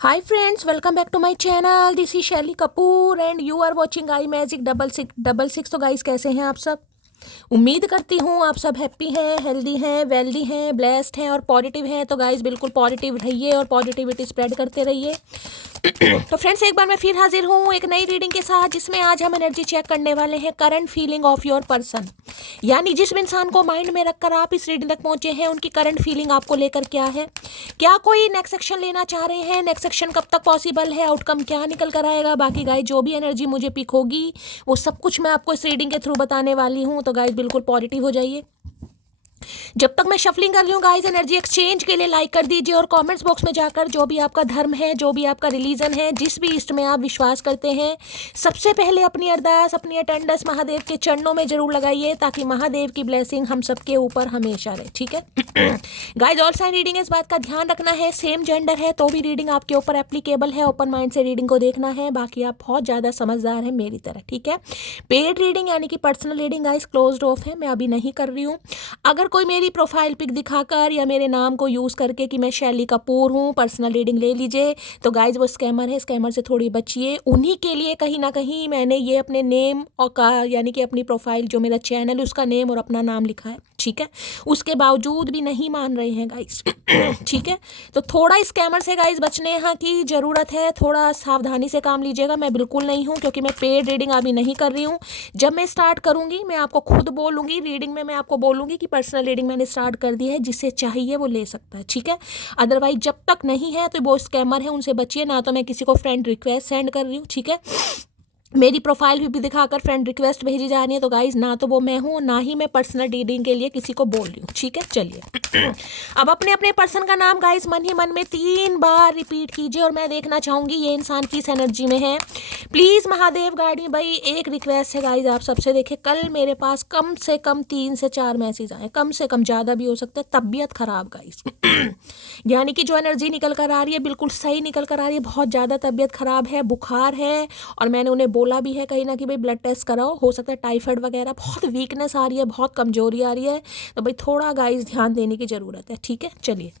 Hi friends, welcome back to my channel. This is Shelly Kapoor and you are watching I magic double six. तो guys कैसे हैं आप सब? उम्मीद करती हूँ आप सब हैप्पी हैं, हेल्दी हैं, वेल्दी हैं, ब्लेस्ड हैं और पॉजिटिव हैं। तो गाइस बिल्कुल पॉजिटिव रहिए और पॉजिटिविटी स्प्रेड करते रहिए। तो फ्रेंड्स एक बार मैं फिर हाजिर हूँ एक नई रीडिंग के साथ, जिसमें आज हम एनर्जी चेक करने वाले हैं current feeling of your person. यानी जिस इंसान को माइंड में रखकर आप इस रीडिंग तक पहुंचे हैं, उनकी करंट फीलिंग आपको लेकर क्या है। क्या कोई नेक्स्ट सेक्शन लेना चाह रहे हैं? नेक्स्ट सेक्शन कब तक पॉसिबल है? आउटकम क्या निकल कर आएगा? बाकी गाइस जो भी एनर्जी मुझे पिक होगी वो सब कुछ मैं आपको इस रीडिंग के थ्रू बताने वाली हूँ। तो गाइस बिल्कुल पॉजिटिव हो जाइए। जब तक मैं शफलिंग कर रही हूँ गाइस, एनर्जी एक्सचेंज के लिए लाइक कर दीजिए और कमेंट्स बॉक्स में जाकर जो भी आपका धर्म है, जो भी आपका रिलीजन है, जिस भी इष्ट में आप विश्वास करते हैं, सबसे पहले अपनी अरदास, अपनी अटेंडेंस महादेव के चरणों में जरूर लगाइए, ताकि महादेव की ब्लेसिंग हम सबके ऊपर हमेशा रहे। ठीक है गाइस, ऑल साइन रीडिंग इस बात का ध्यान रखना है, सेम जेंडर है तो भी रीडिंग आपके ऊपर एप्लीकेबल है। ओपन माइंड से रीडिंग को देखना है। बाकी आप बहुत ज़्यादा समझदार हैं मेरी तरह। ठीक है, पेड रीडिंग यानी कि personal reading guys closed of है, मैं अभी नहीं कर रही हूँ। अगर कोई मेरी प्रोफाइल पिक दिखाकर या मेरे नाम को यूज़ करके कि मैं शैली कपूर हूँ, पर्सनल रीडिंग ले लीजिए, तो गाइज वो स्कैमर है। स्कैमर से थोड़ी बचिए। उन्हीं के लिए कहीं ना कहीं मैंने ये अपने नेम और का यानी कि अपनी प्रोफाइल जो मेरा चैनल है उसका नेम और अपना नाम लिखा है। ठीक है, उसके बावजूद भी नहीं मान रहे हैं गाइज। ठीक है, तो थोड़ा स्कैमर से गाइज बचने यहाँ की ज़रूरत है। थोड़ा सावधानी से काम लीजिएगा। मैं बिल्कुल नहीं हूँ, क्योंकि मैं पेड रीडिंग अभी नहीं कर रही हूँ। जब मैं स्टार्ट करूँगी मैं आपको खुद बोलूँगी, रीडिंग में मैं आपको बोलूँगी कि पर्सनल रीडिंग मैंने स्टार्ट कर दी है, जिसे चाहिए वो ले सकता है। ठीक है, अदरवाइज जब तक नहीं है तो वो स्कैमर है, उनसे बचिए। ना तो मैं किसी को फ्रेंड रिक्वेस्ट सेंड कर रही हूँ, ठीक है, मेरी प्रोफाइल भी दिखाकर फ्रेंड रिक्वेस्ट भेजी जा रही है। तो गाइज ना तो वो मैं हूँ, ना ही मैं पर्सनल रीडिंग के लिए किसी को बोल रही हूँ। ठीक है, चलिए अब अपने अपने पर्सन का नाम गाइज मन ही मन में 3 बार रिपीट कीजिए और मैं देखना चाहूँगी ये इंसान किस एनर्जी में है। प्लीज़ महादेव गाइड में। भाई एक रिक्वेस्ट है गाइज आप सबसे, देखिए कल मेरे पास कम से कम 3 से 4 मैसेज आए, कम से कम, ज़्यादा भी हो सकता है। तबीयत खराब गाइज यानी कि जो एनर्जी निकल कर आ रही है बिल्कुल सही निकल कर आ रही है। बहुत ज़्यादा तबीयत खराब है, बुखार है, और मैंने उन्हें बोला भी है कहीं ना कि भाई ब्लड टेस्ट कराओ, हो सकता है टाइफाइड वगैरह। बहुत वीकनेस आ रही है, बहुत कमजोरी आ रही है। तो भाई थोड़ा गाइस ध्यान देने की ज़रूरत है। ठीक है, चलिए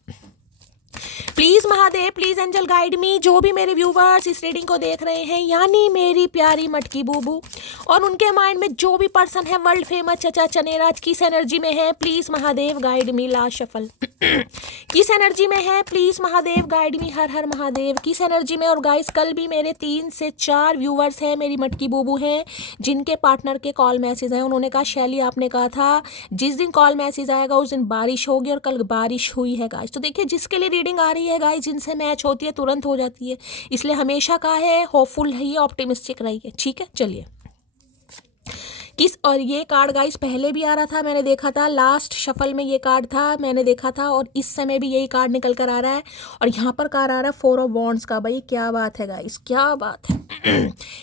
please Mahadev, please angel guide me. जो भी मेरे व्यूवर्स इस रीडिंग को देख रहे हैं, यानी मेरी प्यारी मटकी बूबू और उनके माइंड में जो भी पर्सन है वर्ल्ड फेमस चचा चनेराज, किस एनर्जी में है please Mahadev guide me. Last shuffle किस एनर्जी में है प्लीज़ महादेव गाइड मी। हर हर महादेव किस एनर्जी में। और गाइस कल भी मेरे 3 से 4 व्यूवर्स हैं, मेरी मटकी बूबू हैं, जिनके पार्टनर के कॉल मैसेज हैं। उन्होंने कहा शैली आपने कहा था जिस दिन कॉल मैसेज आएगा उस दिन बारिश होगी, और कल बारिश हुई है गाइस। तो देखिए जिसके लिए रीडिंग आ रही है गाइस, जिनसे मैच होती है तुरंत हो जाती है, इसलिए हमेशा कहा है होपफुल रहिए, ऑप्टिमिस्टिक रहिए। ठीक है, चलिए किस। और ये कार्ड गाइस पहले भी आ रहा था, मैंने देखा था लास्ट शफल में ये कार्ड था, मैंने देखा था, और इस समय भी यही कार्ड निकल कर आ रहा है। और यहाँ पर कार्ड आ रहा है 4 ऑफ वॉन्ड्स का। भाई क्या बात है गाइस, क्या बात है।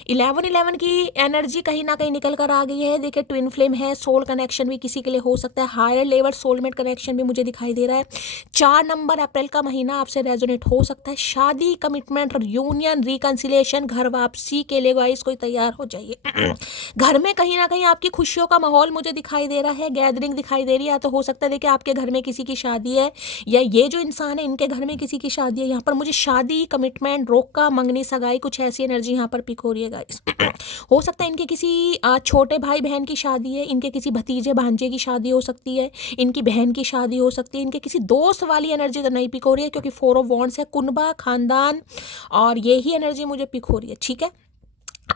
11 की एनर्जी कहीं ना कहीं निकल कर आ गई है। देखिए ट्विन फ्लेम है, सोल कनेक्शन भी किसी के लिए हो सकता है, हायर लेवल सोलमेट कनेक्शन भी मुझे दिखाई दे रहा है। 4 नंबर अप्रैल का महीना आपसे रेजोनेट हो सकता है। शादी, कमिटमेंट, यूनियन, रिकंसिलेशन, घर वापसी के लिए गाइस कोई तैयार हो जाइए। घर में कहीं ना कहीं आपकी खुशियों का माहौल मुझे दिखाई दे रहा है, गैदरिंग दिखाई दे रही है। या तो हो सकता है देखिए आपके घर में किसी की शादी है, या ये जो इंसान है इनके घर में किसी की शादी है। यहाँ पर मुझे शादी, कमिटमेंट, रोका, मंगनी, सगाई, कुछ ऐसी एनर्जी यहाँ पर पिक हो रही है गाइस। हो सकता है इनके किसी छोटे भाई बहन की शादी है, इनके किसी भतीजे भांजे की शादी हो सकती है, इनकी बहन की शादी हो सकती है, इनके किसी दोस्त वाली एनर्जी तो नहीं पिक हो रही है, क्योंकि 4 ऑफ वॉन्ड्स है, कुनबा, खानदान, और यही एनर्जी मुझे पिक हो रही है। ठीक है,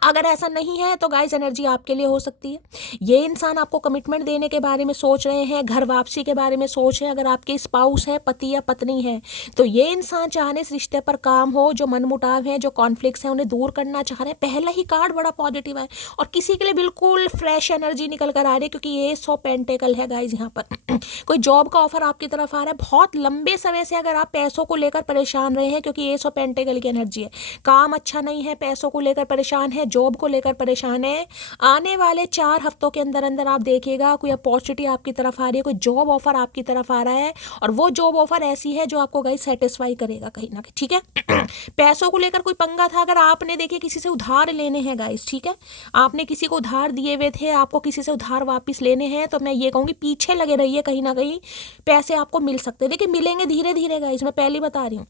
अगर ऐसा नहीं है तो गाइस एनर्जी आपके लिए हो सकती है। ये इंसान आपको कमिटमेंट देने के बारे में सोच रहे हैं, घर वापसी के बारे में सोच रहे हैं। अगर आपके स्पाउस है, पति या पत्नी है, तो ये इंसान चाहने इस रिश्ते पर काम हो, जो मनमुटाव है, जो कॉन्फ्लिक्ट्स हैं, उन्हें दूर करना चाह रहे हैं। पहला ही कार्ड बड़ा पॉजिटिव है, और किसी के लिए बिल्कुल फ्रेश एनर्जी निकल कर आ रही है, क्योंकि ये 100 पेंटेकल है गाइज। यहाँ पर कोई जॉब का ऑफर आपकी तरफ आ रहा है। बहुत लंबे समय से अगर आप पैसों को लेकर परेशान रहे हैं, क्योंकि ये 100 पेंटेकल की एनर्जी है, काम अच्छा नहीं है, पैसों को लेकर परेशान है, जॉब को लेकर परेशान है, आने वाले 4 हफ्तों के अंदर अंदर आप देखिएगा कोई अपॉर्चुनिटी आपकी तरफ आ रही है, कोई जॉब ऑफर आपकी तरफ आ रहा है, और वो जॉब ऑफर ऐसी है जो आपको गाइस सेटिस्फाई करेगा कहीं ना कहीं। ठीक है, पैसों को लेकर कोई पंगा था, अगर आपने देखिए किसी से उधार लेने हैं गाइस, ठीक है, आपने किसी को उधार दिए हुए थे, आपको किसी से उधार वापस लेने हैं, तो मैं ये कहूँगी पीछे लगे रहिए, कहीं ना कहीं पैसे आपको मिल सकते हैं। देखिए मिलेंगे धीरे धीरे गाइस, मैं पहले बता रही हूँ।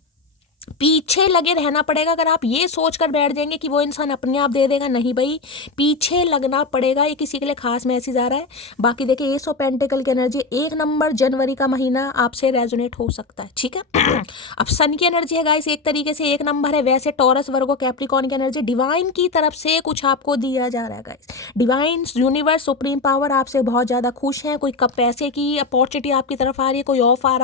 पीछे लगे रहना पड़ेगा। अगर आप ये सोच कर बैठ जाएंगे कि वो इंसान अपने आप दे देगा, नहीं भाई, पीछे लगना पड़ेगा। ये किसी के लिए खास मैसेज आ रहा है। बाकी देखिए एस ऑफ पेंटिकल की एनर्जी 1 नंबर जनवरी का महीना आपसे रेजोनेट हो सकता है, ठीक है। अब सन की एनर्जी है गाइस, एक तरीके से 1 नंबर है। वैसे टॉरस, वर्गो, कैप्रिकॉर्न की एनर्जी डिवाइन की तरफ से कुछ आपको दिया जा रहा है guys. Divine universe supreme power आपसे बहुत ज़्यादा खुश है। कोई कब पैसे की अपॉर्चुनिटी आपकी तरफ आ रही है, कोई ऑफर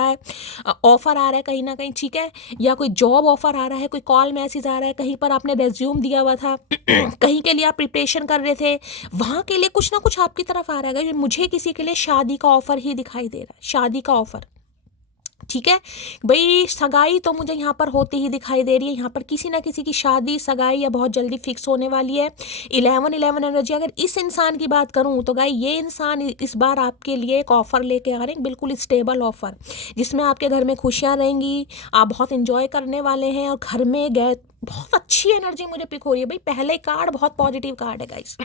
आ रहा है कहीं ना कहीं, ठीक है, या कोई जॉब ऑफर आ रहा है, कोई कॉल मैसेज आ रहा है, कहीं पर आपने रेज्यूम दिया हुआ था कहीं के लिए आप प्रिपरेशन कर रहे थे, वहाँ के लिए कुछ ना कुछ आपकी तरफ आ रहा है। मुझे किसी के लिए शादी का ऑफर ही दिखाई दे रहा है, शादी का ऑफर, ठीक है भाई। सगाई तो मुझे यहाँ पर होती ही दिखाई दे रही है। यहाँ पर किसी ना किसी की शादी, सगाई या बहुत जल्दी फिक्स होने वाली है। 11 एनर्जी, अगर इस इंसान की बात करूँ तो गाई ये इंसान इस बार आपके लिए एक ऑफर लेके आ रहे हैं, बिल्कुल स्टेबल ऑफर, जिसमें आपके घर में खुशियाँ रहेंगी, आप बहुत इंजॉय करने वाले हैं। और घर में गए, बहुत अच्छी एनर्जी मुझे पिक हो रही है भाई। पहले कार्ड बहुत पॉजिटिव कार्ड है गाइस,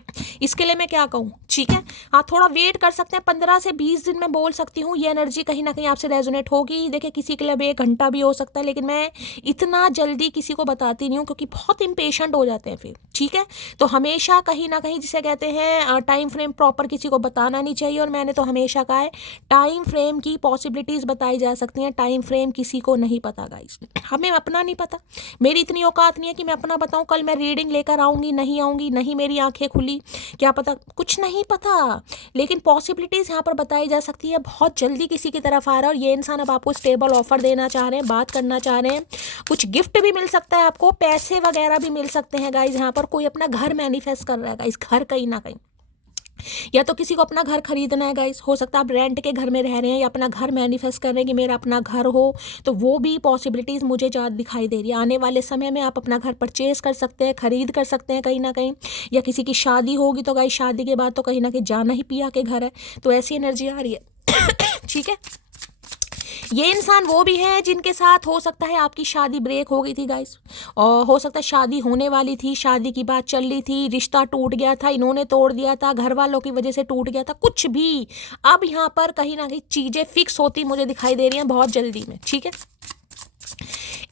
इसके लिए मैं क्या कहूँ, ठीक है। हाँ, थोड़ा वेट कर सकते हैं, 15 से 20 दिन मैं बोल सकती हूँ। ये एनर्जी कहीं ना कहीं आपसे रेजोनेट होगी। देखिए किसी के लिए 1 घंटा भी हो सकता है, लेकिन मैं इतना जल्दी किसी को बताती नहीं हूँ, क्योंकि बहुत इम्पेशेंट हो जाते हैं फिर, ठीक है। तो हमेशा कहीं ना कहीं जिसे कहते हैं टाइम फ्रेम प्रॉपर किसी को बताना नहीं चाहिए। और मैंने तो हमेशा कहा है टाइम फ्रेम की पॉसिबिलिटीज़ बताई जा सकती हैं, टाइम फ्रेम किसी को नहीं पता गाइस। हमें अपना नहीं पता, मेरी इतनी औकात नहीं है कि मैं अपना बताऊं। कल मैं रीडिंग लेकर आऊंगी, नहीं आऊंगी, नहीं मेरी आंखें खुली, क्या पता, कुछ नहीं पता। लेकिन पॉसिबिलिटीज़ यहाँ पर बताई जा सकती है। बहुत जल्दी किसी की तरफ आ रहा है और ये इंसान अब आपको स्टेबल ऑफर देना चाह रहे हैं, बात करना चाह रहे हैं। कुछ गिफ्ट भी मिल सकता है आपको, पैसे वगैरह भी मिल सकते हैं गाइज। यहाँ पर कोई अपना घर मैनिफेस्ट कर रहा है गाइज, घर कहीं ना कहीं, या तो किसी को अपना घर खरीदना है गाइस। हो सकता है आप रेंट के घर में रह रहे हैं या अपना घर मैनिफेस्ट कर रहे हैं कि मेरा अपना घर हो, तो वो भी पॉसिबिलिटीज़ मुझे ज़्यादा दिखाई दे रही है। आने वाले समय में आप अपना घर परचेज कर सकते हैं, खरीद कर सकते हैं कहीं ना कहीं। या किसी की शादी होगी तो गाइस शादी के बाद तो कहीं ना कहीं जाना ही पिया के घर है, तो ऐसी एनर्जी आ रही है ठीक है। ये इंसान वो भी है जिनके साथ हो सकता है आपकी शादी ब्रेक हो गई थी गाइस, और हो सकता है शादी होने वाली थी, शादी की बात चल रही थी, रिश्ता टूट गया था, इन्होंने तोड़ दिया था, घर वालों की वजह से टूट गया था, कुछ भी। अब यहाँ पर कहीं ना कहीं चीज़ें फिक्स होती मुझे दिखाई दे रही हैं बहुत जल्दी में, ठीक है।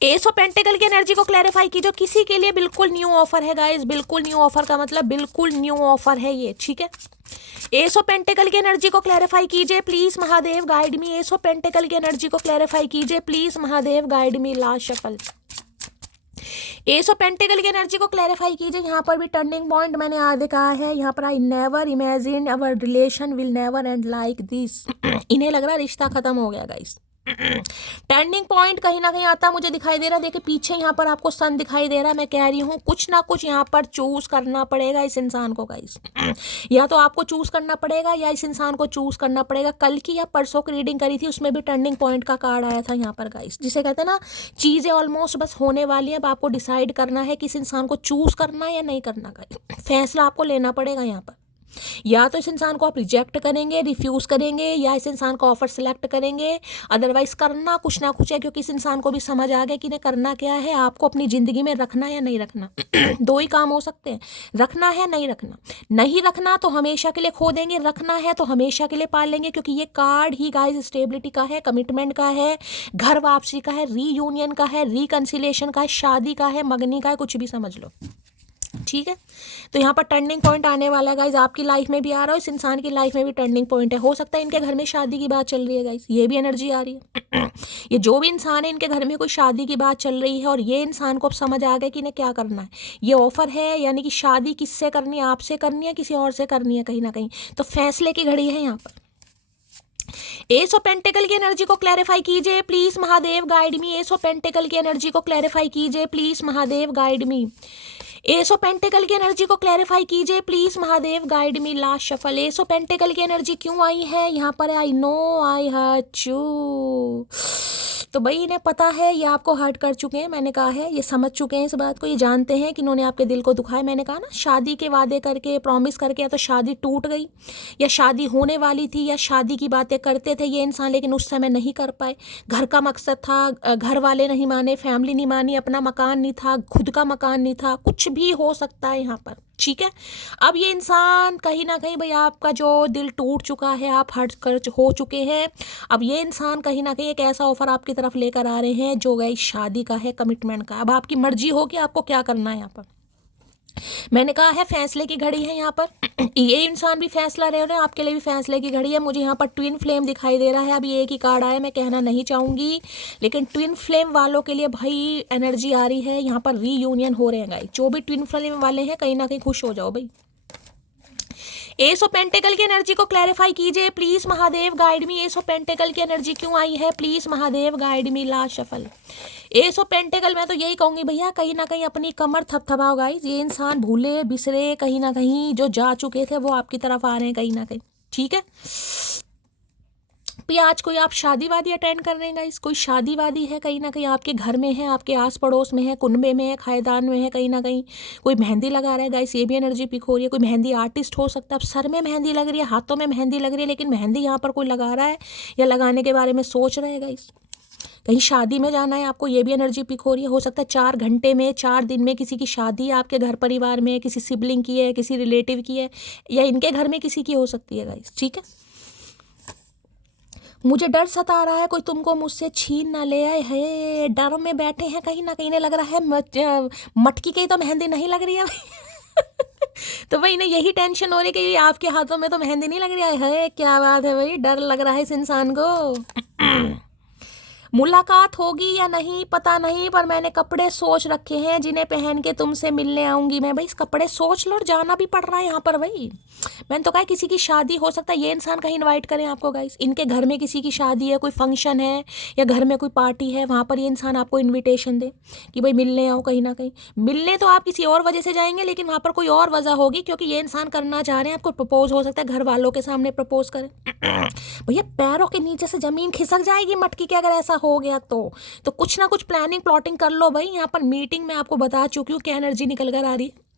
एस ऑफ पेंटिकल की एनर्जी को क्लैरिफाई कीजिए। किसी के लिए बिल्कुल न्यू ऑफर है गाइस, बिल्कुल न्यू ऑफर का मतलब बिल्कुल न्यू ऑफर है ये, ठीक है। एस ऑफ पेंटिकल की एनर्जी को क्लैरिफाई कीजिए please, Mahadev guide me. Ace of pentacle की एनर्जी को क्लैरिफाई कीजिए please, Mahadev guide me. Last shuffle, ace of pentacle की एनर्जी को क्लैरिफाई कीजिए। यहाँ पर भी टर्निंग पॉइंट मैंने आगे कहा है। यहाँ पर I never imagine our relation will never and like this. इन्हें लग रहा है रिश्ता खत्म हो गया गाइस। टर्निंग पॉइंट कहीं ना कहीं आता मुझे दिखाई दे रहा है। देखिए पीछे यहाँ पर आपको सन दिखाई दे रहा है। मैं कह रही हूँ कुछ ना कुछ यहाँ पर चूज करना पड़ेगा इस इंसान को गाइस। या तो आपको चूज करना पड़ेगा या इस इंसान को चूज करना पड़ेगा। कल की या परसों की रीडिंग करी थी, उसमें भी टर्निंग पॉइंट का कार्ड आया था यहाँ पर गाइस, जिसे कहते हैं ना चीजें ऑलमोस्ट बस होने वाली है। अब आपको डिसाइड करना है कि इस इंसान को चूज करना है या नहीं करना गाइस। फैसला आपको लेना पड़ेगा यहाँ पर। या तो इस इंसान को आप रिजेक्ट करेंगे, रिफ्यूज करेंगे, या इस इंसान का ऑफर सिलेक्ट करेंगे। अदरवाइज करना कुछ ना कुछ है, क्योंकि इस इंसान को भी समझ आ गया कि इन्हें करना क्या है, आपको अपनी जिंदगी में रखना या नहीं रखना। दो ही काम हो सकते हैं, रखना है नहीं रखना। नहीं रखना तो हमेशा के लिए खो देंगे, रखना है तो हमेशा के लिए पाल लेंगे। क्योंकि ये कार्ड ही गाइस स्टेबिलिटी का है, कमिटमेंट का है, घर वापसी का है, रीयूनियन का है, रिकंसिलेशन का है, शादी का है, मगनी का है, कुछ भी समझ लो, ठीक है। तो यहाँ पर टर्निंग पॉइंट आने वाला है गाइज, आपकी लाइफ में भी आ रहा है, इस इंसान की लाइफ में भी टर्निंग पॉइंट है। हो सकता है इनके घर में शादी की बात चल रही है गाइज, ये भी एनर्जी आ रही है। ये जो भी इंसान है इनके घर में कोई शादी की बात चल रही है, और ये इंसान को अब समझ आ गया कि इन्हें क्या करना है। ये ऑफर है, यानी कि शादी किससे करनी है, आपसे करनी है, किसी और से करनी है कहीं ना कहीं। तो फैसले की घड़ी है यहाँ पर। एस ऑफ पेंटिकल की एनर्जी को क्लैरिफाई कीजिए please, Mahadev guide me. Ace of pentacle की एनर्जी को क्लैरिफाई कीजिए please, Mahadev guide me. Ace of pentacle की एनर्जी को क्लैरिफाई कीजिए please, Mahadev guide me. Last shuffle, ace of pentacle की एनर्जी क्यों आई है यहाँ पर? I know I hurt you. तो भाई इन्हें पता है ये आपको हर्ट कर चुके हैं, मैंने कहा है ये समझ चुके हैं इस बात को, ये जानते हैं कि इन्होंने आपके दिल को दुखाया। मैंने कहा ना शादी के वादे करके, प्रॉमिस करके, या तो शादी टूट गई, या शादी होने वाली थी, या शादी की बातें करते थे ये इंसान, लेकिन उस समय नहीं कर पाए। घर का मकसद था, घर वाले नहीं माने, फैमिली नहीं मानी, अपना मकान नहीं था, खुद का मकान नहीं था, कुछ भी हो सकता है यहाँ पर, ठीक है। अब ये इंसान कहीं ना कहीं भाई आपका जो दिल टूट चुका है, आप हर्ट कर हो चुके हैं। अब ये इंसान कहीं ना कहीं एक ऐसा ऑफर आपकी तरफ लेकर आ रहे हैं जो गई शादी का है, कमिटमेंट का। अब आपकी मर्जी होगी आपको क्या करना है यहाँ पर। मैंने कहा है फैसले की घड़ी है यहाँ पर। ये इंसान भी फैसला ले रहे हैं, आपके लिए भी फैसले की घड़ी है। मुझे यहाँ पर ट्विन फ्लेम दिखाई दे रहा है। अभी एक ही कार्ड आया, मैं कहना नहीं चाहूँगी, लेकिन ट्विन फ्लेम वालों के लिए भाई एनर्जी आ रही है। यहाँ पर रीयूनियन हो रहे हैं गाइस। जो भी ट्विन फ्लेम वाले हैं कहीं ना कहीं खुश हो जाओ भाई। एस ऑफ पेंटिकल की एनर्जी को क्लैरिफाई कीजिए please Mahadev, guide me. Ace of pentacle की एनर्जी क्यों आई है please Mahadev, guide me. Last shuffle ace of pentacle. मैं तो यही कहूंगी भैया कहीं ना कहीं अपनी कमर थपथपाओ गाइस। ये इंसान भूले बिसरे कहीं ना कहीं जो जा चुके थे वो आपकी तरफ आ रहे हैं कहीं ना कहीं, ठीक है। आज कोई आप शादी वादी अटेंड कर रहे हैं गाइस, कोई शादी वादी है कहीं ना कहीं आपके घर में है, आपके आस पड़ोस में है, कुनबे में है, खानदान में है, कहीं ना कहीं कोई मेहंदी लगा रहा है गाइस। ये भी एनर्जी पिक हो रही है। कोई मेहंदी आर्टिस्ट हो सकता है। अब सर में मेहंदी लग रही है, हाथों में मेहंदी लग रही है, लेकिन मेहंदी यहाँ पर कोई लगा रहा है या लगाने के बारे में सोच रहे हैं गाइस। कहीं शादी में जाना है आपको, ये भी एनर्जी पिक हो रही है। हो सकता है 4 घंटे में, 4 दिन में किसी की शादी है आपके घर परिवार में, किसी सिबलिंग की है, किसी रिलेटिव की है, या इनके घर में किसी की हो सकती है गाइस, ठीक है। मुझे डर सता रहा है कोई तुमको मुझसे छीन ना ले आए है। डर में बैठे हैं कहीं ना कहीं, इन्हें लग रहा है मटकी की तो मेहंदी नहीं लग रही है भाई। तो भाई इन्हें यही टेंशन हो रही है कि आपके हाथों में तो मेहंदी नहीं लग रही है। क्या बात है भाई, डर लग रहा है इस इंसान को। मुलाकात होगी या नहीं पता नहीं, पर मैंने कपड़े सोच रखे हैं जिन्हें पहन के तुमसे मिलने आऊंगी मैं। भाई इस कपड़े सोच लो और जाना भी पड़ रहा है यहाँ पर भाई। मैंने तो कहा किसी की शादी हो सकता है ये इंसान कहीं इनवाइट करें आपको गाइस। इनके घर में किसी की शादी है, कोई फंक्शन है या घर में कोई पार्टी है, वहाँ पर ये इंसान आपको इन्विटेशन दे कि भाई मिलने आओ कहीं ना कहीं। मिलने तो आप किसी और वजह से जाएंगे, लेकिन वहाँ पर कोई और वजह होगी, क्योंकि ये इंसान करना चाह रहे हैं आपको प्रपोज। हो सकता है घर वालों के सामने प्रपोज करें। भैया पैरों के नीचे से जमीन खिसक जाएगी मटकी के, अगर ऐसा हो गया तो कुछ ना कुछ प्लानिंग प्लॉटिंग कर लो भाई। यहाँ पर मीटिंग में आपको बता चुकी हूँ क्या एनर्जी निकल कर आ रही है।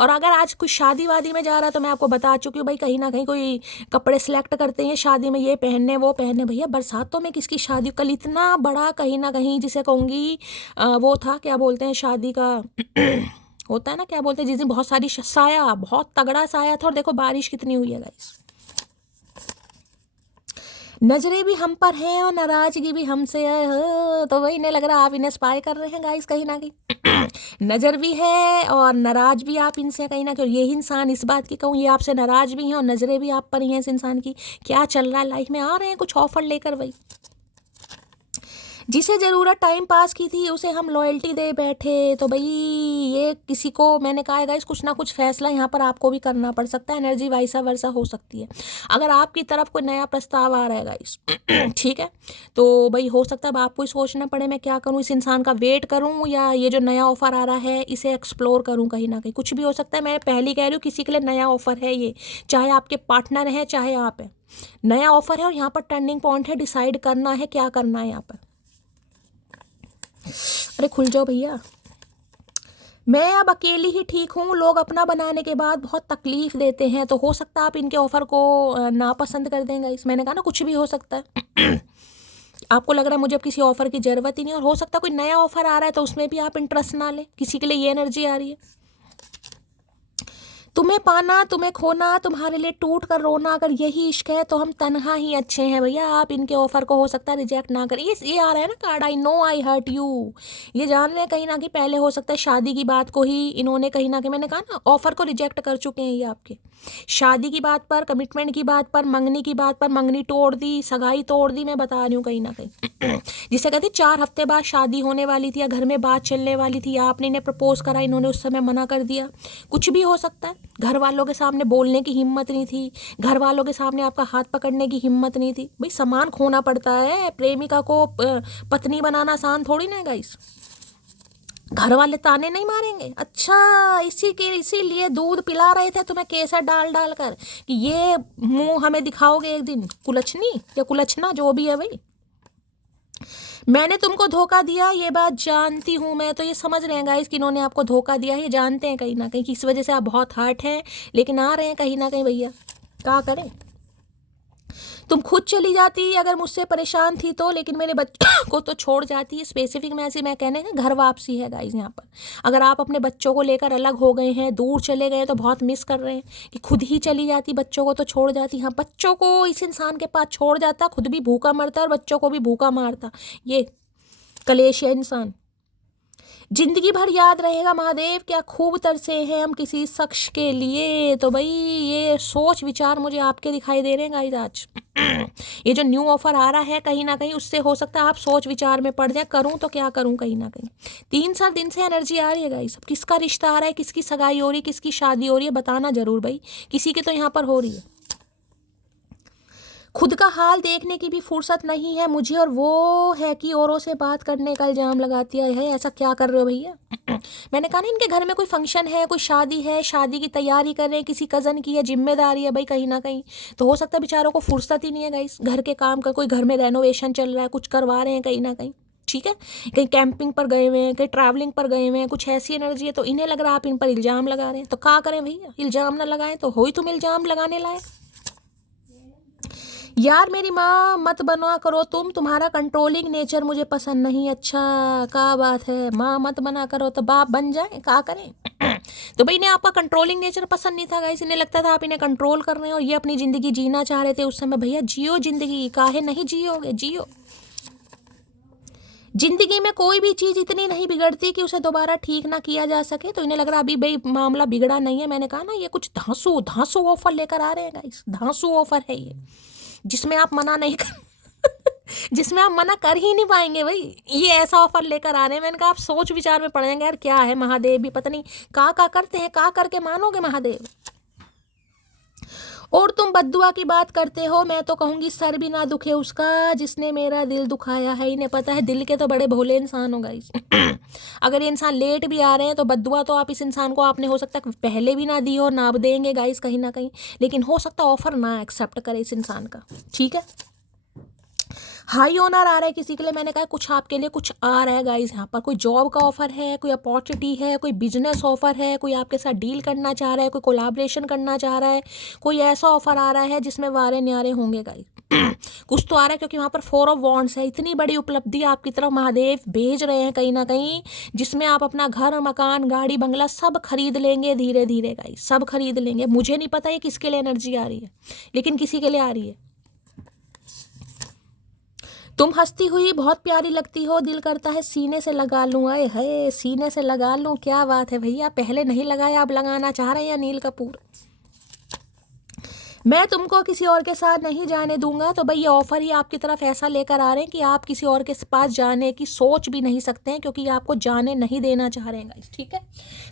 और अगर आज कुछ शादी वादी में जा रहा है तो मैं आपको बता चुकी हूँ भाई कहीं ना कहीं कोई कपड़े सिलेक्ट करते हैं शादी में, ये पहनने वो पहनने। भैया बरसातों में किसकी शादी, कल इतना बड़ा कहीं ना कहीं जिसे कहूँगी वो था, क्या बोलते हैं शादी का होता है ना, क्या बोलते हैं जिस दिन बहुत सारी साया, बहुत तगड़ा साया था, और देखो बारिश कितनी हुई है गाइस। नजरें भी हम पर हैं और नाराजगी भी हमसे है। तो वही नहीं लग रहा आप इन्हें स्पाई कर रहे हैं गाइस कहीं ना कहीं। नजर भी है और नाराज भी आप इनसे कहीं ना कहीं। ये इंसान इस बात की कहूँ, ये आपसे नाराज भी हैं और नजरें भी आप पर ही हैं इस इंसान की। क्या चल रहा है लाइफ में, आ रहे हैं कुछ ऑफर लेकर भाई। जिसे ज़रूरत टाइम पास की थी उसे हम लॉयल्टी दे बैठे। तो भाई ये किसी को मैंने कहा है गाइस, कुछ ना कुछ फैसला यहाँ पर आपको भी करना पड़ सकता है। एनर्जी वाइसा वर्सा हो सकती है। अगर आपकी तरफ कोई नया प्रस्ताव आ रहा है गाइस ठीक है, तो भाई हो सकता है आपको ही सोचना पड़े मैं क्या करूँ, इस इंसान का वेट करूँ या ये जो नया ऑफर आ रहा है इसे एक्सप्लोर करूँ। कहीं ना कहीं कुछ भी हो सकता है। मैं पहले कह रही हूँ किसी के लिए नया ऑफर है ये, चाहे आपके पार्टनर है चाहे आप है, नया ऑफर है और यहाँ पर टर्निंग पॉइंट है। डिसाइड करना है क्या करना है यहाँ पर। अरे खुल जाओ भैया। मैं अब अकेली ही ठीक हूँ। लोग अपना बनाने के बाद बहुत तकलीफ देते हैं, तो हो सकता है आप इनके ऑफर को नापसंद कर देंगे। इस मैंने कहा ना कुछ भी हो सकता है। आपको लग रहा है मुझे अब किसी ऑफर की ज़रूरत ही नहीं, और हो सकता है कोई नया ऑफर आ रहा है तो उसमें भी आप इंटरेस्ट ना लें। किसी के लिए ये एनर्जी आ रही है। तुम्हें पाना तुम्हें खोना, तुम्हारे लिए टूट कर रोना, अगर यही इश्क है तो हम तन्हा ही अच्छे हैं। भैया आप इनके ऑफर को हो सकता है रिजेक्ट ना करें। ये आ रहा है ना card, I know I hurt you. ये जान रहे हैं कहीं ना कहीं पहले हो सकता है शादी की बात को ही इन्होंने कहीं ना कहीं, मैंने कहा ना ऑफर को रिजेक्ट कर चुके हैं ये आपके। शादी की बात पर, कमिटमेंट की बात पर, मंगनी की बात पर मंगनी तोड़ दी, सगाई तोड़ दी। मैं बता रही हूँ कहीं ना कहीं जिसे कहते 4 हफ्ते बाद शादी होने वाली थी या घर में बात चलने वाली थी, या आपने इन्हें प्रपोज करा, इन्होंने उस समय मना कर दिया। कुछ भी हो सकता है। घर वालों के सामने बोलने की हिम्मत नहीं थी, घर वालों के सामने आपका हाथ पकड़ने की हिम्मत नहीं थी। भाई सामान खोना पड़ता है। प्रेमिका को पत्नी बनाना आसान थोड़ी ना है गाइस। घर वाले ताने नहीं मारेंगे। अच्छा इसीलिए दूध पिला रहे थे तुम्हें केसर डाल डाल कर कि ये मुंह हमें दिखाओगे एक दिन, कुलछनी या कुलछना जो भी है भाई। मैंने तुमको धोखा दिया, ये बात जानती हूँ मैं। तो ये समझ रहे हैं गाइस कि इन्होंने आपको धोखा दिया है। ये जानते हैं कहीं ना कहीं कि इस वजह से आप बहुत हर्ट हैं, लेकिन आ रहे हैं कहीं ना कहीं भैया क्या करें। तुम खुद चली जाती अगर मुझसे परेशान थी तो, लेकिन मेरे बच्चों को तो छोड़ जाती है। स्पेसिफिक मैसेज मैं कहने का घर वापसी है गाइज यहाँ पर। अगर आप अपने बच्चों को लेकर अलग हो गए हैं, दूर चले गए, तो बहुत मिस कर रहे हैं कि खुद ही चली जाती, बच्चों को तो छोड़ जाती। हाँ, बच्चों को इस इंसान के पास छोड़ जाता, खुद भी भूखा मरता और बच्चों को भी भूखा मारता। ये कलेशिया इंसान जिंदगी भर याद रहेगा। महादेव क्या खूब तरसे हैं हम किसी शख्स के लिए। तो भाई ये सोच विचार मुझे आपके दिखाई दे रहे हैं गाइस आज। ये जो न्यू ऑफर आ रहा है कहीं ना कहीं उससे हो सकता है आप सोच विचार में पड़ जाए, करूं तो क्या करूं। कहीं ना कहीं 3-4 दिन से एनर्जी आ रही है गाइस। अब किसका रिश्ता आ रहा है, किसकी सगाई हो रही है, किसकी शादी हो रही है, बताना जरूर भाई। किसी की तो यहाँ पर हो रही है। खुद का हाल देखने की भी फुर्सत नहीं है मुझे, और वो है कि औरों से बात करने का इल्जाम लगाती है। ऐसा क्या कर रहे हो भैया? मैंने कहा ना इनके घर में कोई फंक्शन है, कोई शादी है, शादी की तैयारी कर रहे हैं, किसी कज़न की है, जिम्मेदारी है भाई कहीं ना कहीं। तो हो सकता है बेचारों को फुर्सत ही नहीं है गाइस घर के काम का। कोई घर में रेनोवेशन चल रहा है, कुछ करवा रहे हैं कहीं ना कहीं, ठीक है, कहीं कैंपिंग पर गए हुए हैं, कहीं ट्रैवलिंग पर गए हुए हैं, कुछ ऐसी एनर्जी है। तो इन्हें लग रहा है आप इन पर इल्ज़ाम लगा रहे हैं। तो क्या करें भैया? इल्ज़ाम ना लगाएं तो हो ही तुम इल्ज़ाम लगाने लायक। यार मेरी माँ मत बना करो तुम, तुम्हारा कंट्रोलिंग नेचर मुझे पसंद नहीं। अच्छा क्या बात है, माँ मत बना करो तो बाप बन जाए, क्या करें? तो भाई इन्हें आपका कंट्रोलिंग नेचर पसंद नहीं था गाइस। इन्हें लगता था आप इन्हें कंट्रोल कर रहे हैं और ये अपनी ज़िंदगी जीना चाह रहे थे उस समय। भैया जियो ज़िंदगी, काहे नहीं जियोगे, जियो। जिंदगी में कोई भी चीज़ इतनी नहीं बिगड़ती कि उसे दोबारा ठीक ना किया जा सके। तो इन्हें लग रहा अभी भाई मामला बिगड़ा नहीं है। मैंने कहा ना ये कुछ धांसू धांसू ऑफर लेकर आ रहे हैं गाइस। धांसू ऑफर है ये, जिसमें आप मना नहीं कर जिसमें आप मना कर ही नहीं पाएंगे भाई। ये ऐसा ऑफर लेकर आ रहे हैं। मैंने कहा आप सोच विचार में पड़ जाएंगे यार। क्या है महादेव भी पता नहीं का करते हैं, का करके मानोगे महादेव। और तुम बद्दुआ की बात करते हो, मैं तो कहूँगी सर भी ना दुखे उसका जिसने मेरा दिल दुखाया है। इन्हें पता है दिल के तो बड़े भोले इंसान हो गाइस। अगर ये इंसान लेट भी आ रहे हैं तो बद्दुआ तो आप इस इंसान को आपने हो सकता है पहले भी ना दी हो, ना देंगे गाइस कहीं ना कहीं। लेकिन हो सकता ऑफर ना एक्सेप्ट करे इस इंसान का, ठीक है। हाई ऑनर आ रहा है किसी के लिए। मैंने कहा कुछ आपके लिए कुछ आ रहा है गाइस यहाँ पर। कोई जॉब का ऑफर है, कोई अपॉर्चुनिटी है, कोई बिजनेस ऑफर है, कोई आपके साथ डील करना चाह रहा है, कोई कोलैबोरेशन करना चाह रहा है, कोई ऐसा ऑफर आ रहा है जिसमें वारे न्यारे होंगे गाइस। कुछ तो आ रहा है क्योंकि वहाँ पर 4 ऑफ वॉन्ड्स है। इतनी बड़ी उपलब्धि आपकी तरफ महादेव भेज रहे हैं कहीं ना कहीं, जिसमें आप अपना घर, मकान, गाड़ी, बंगला सब खरीद लेंगे धीरे धीरे गाइस, सब खरीद लेंगे। मुझे नहीं पता ये किसके लिए एनर्जी आ रही है, लेकिन किसी के लिए आ रही है। तुम हंसती हुई बहुत प्यारी लगती हो, दिल करता है सीने से लगा लूँ। आए है सीने से लगा लूँ, क्या बात है भैया। पहले नहीं लगाया, आप लगाना चाह रहे हैं अनिल कपूर। मैं तुमको किसी और के साथ नहीं जाने दूंगा। तो भाई ये ऑफर ही आपकी तरफ ऐसा लेकर आ रहे हैं कि आप किसी और के पास जाने की सोच भी नहीं सकते हैं, क्योंकि आपको जाने नहीं देना चाह रहे हैं गाइस, ठीक है।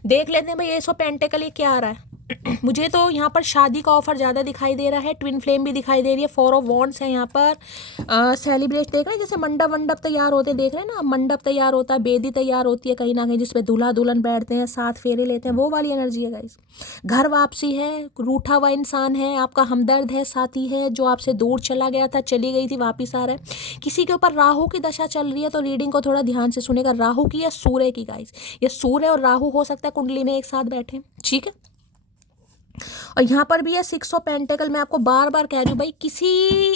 देख लेते हैं भाई एस ऑफ पेंटिकल क्या आ रहा है। मुझे तो यहाँ पर शादी का ऑफर ज़्यादा दिखाई दे रहा है। ट्विन फ्लेम भी दिखाई दे रही है। 4 ऑफ वॉन्ड्स है यहाँ पर। सेलिब्रेट देख रहे हैं, जैसे मंडप तैयार होते देख रहे हैं ना, मंडप तैयार होता है, बेदी तैयार होती है कहीं ना कहीं, जिसमें दूल्हा दुल्हन बैठते हैं, 7 फेरे लेते हैं, वो वाली एनर्जी है गाइस। घर वापसी है, रूठा हुआ इंसान है, आपका हमदर्द है, साथी है जो आपसे दूर चला गया था, चली गई थी, वापिस आ रहा है। किसी के ऊपर राहु की दशा चल रही है, तो रीडिंग को थोड़ा ध्यान से सुनेगा। राहु की या सूर्य की गाइस, ये सूर्य और राहु हो सकता है कुंडली में एक साथ बैठे, ठीक है। और यहाँ पर भी है 6 ऑफ पेंटिकल। मैं आपको बार बार कह रही हूँ भाई, किसी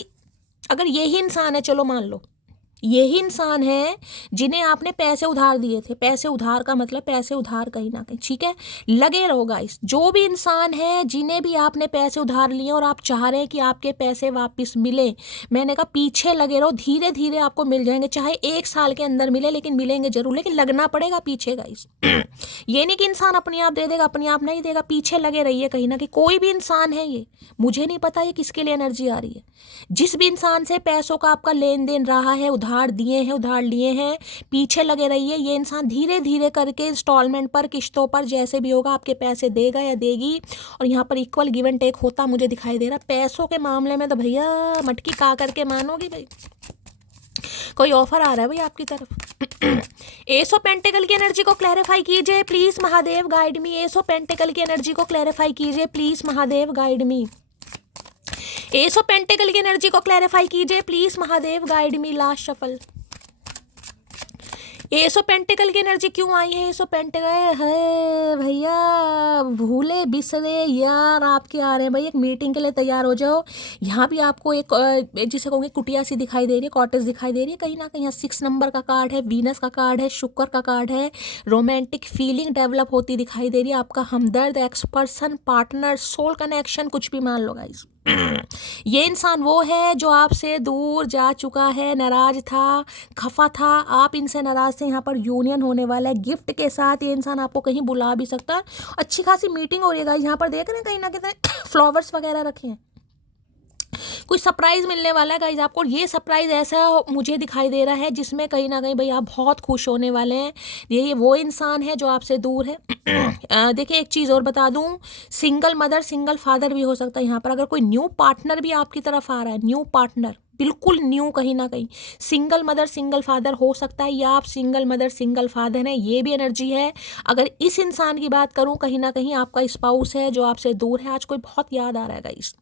अगर यही इंसान है, चलो मान लो यही इंसान है जिन्हें आपने पैसे उधार दिए थे। पैसे उधार का मतलब पैसे उधार कहीं ना कहीं, ठीक है। लगे रहो गाइस, जो भी इंसान है जिन्हें भी आपने पैसे उधार लिए और आप चाह रहे हैं कि आपके पैसे वापस मिले, मैंने कहा पीछे लगे रहो, धीरे धीरे आपको मिल जाएंगे। चाहे 1 साल के अंदर मिले, लेकिन मिलेंगे जरूर। लेकिन लगना पड़ेगा पीछे गाइस। ये नहीं कि इंसान अपने आप दे देगा, अपने आप नहीं देगा। पीछे लगे रहिए कहीं ना कहीं। कोई भी इंसान है ये, मुझे नहीं पता ये किसके लिए एनर्जी आ रही है। जिस भी इंसान से पैसों का आपका लेन देन रहा है, उधार दिए हैं, उधार लिए हैं, पीछे लगे रहिए। ये इंसान धीरे धीरे करके इंस्टॉलमेंट पर, किश्तों पर, जैसे भी होगा आपके पैसे देगा या देगी। और यहाँ पर इक्वल गिव एंड टेक होता मुझे दिखाई दे रहा। पैसों के मामले में तो भैया मटकी का करके मानोगी भाई। कोई ऑफर आ रहा है भाई आपकी तरफ। एस ऑफ पेंटिकल की एनर्जी को क्लैरिफाई कीजिए please Mahadev, guide me. Ace of pentacle की एनर्जी को क्लैरिफाई कीजिए please Mahadev, guide me. Ace of pentacle की एनर्जी को क्लैरिफाई कीजिए please Mahadev, guide me. Last shuffle. एसो पेंटिकल की एनर्जी क्यों आई है? एसो पेंटिकल है भैया, भूले बिसरे यार आपके आ रहे हैं भाई, एक मीटिंग के लिए तैयार हो जाओ। यहाँ भी आपको एक जिसे कहूँगे कुटिया सी दिखाई दे रही है, कॉटेज दिखाई दे रही है कहीं ना कहीं। यहाँ 6 नंबर का कार्ड है, वीनस का कार्ड है, शुक्र का कार्ड है। रोमांटिक फीलिंग डेवलप होती दिखाई दे रही है। आपका हमदर्द, ex person, partner, soul connection, कुछ भी मान लो गाइस। ये इंसान वो है जो आपसे दूर जा चुका है, नाराज था, खफा था, आप इनसे नाराज थे। यहाँ पर यूनियन होने वाला है गिफ्ट के साथ। ये इंसान आपको कहीं बुला भी सकता है। अच्छी खासी मीटिंग हो रही है गाइस। यहाँ पर देख रहे हैं कहीं ना कहीं फ्लावर्स वगैरह रखे हैं। कोई सरप्राइज मिलने वाला है गाइज आपको। ये सरप्राइज ऐसा मुझे दिखाई दे रहा है जिसमें कहीं ना कहीं भाई आप बहुत खुश होने वाले हैं। ये वो इंसान है जो आपसे दूर है। देखिए एक चीज़ और बता दूं, सिंगल मदर सिंगल फादर भी हो सकता है यहाँ पर। अगर कोई न्यू पार्टनर भी आपकी तरफ आ रहा है, न्यू पार्टनर बिल्कुल न्यू, कहीं ना कहीं सिंगल मदर सिंगल फादर हो सकता है, या आप सिंगल मदर सिंगल फादर हैं, ये भी एनर्जी है। अगर इस इंसान की बात करूं, कहीं ना कहीं आपका स्पाउस है जो आपसे दूर है। आज कोई बहुत याद आ रहा है गाइस।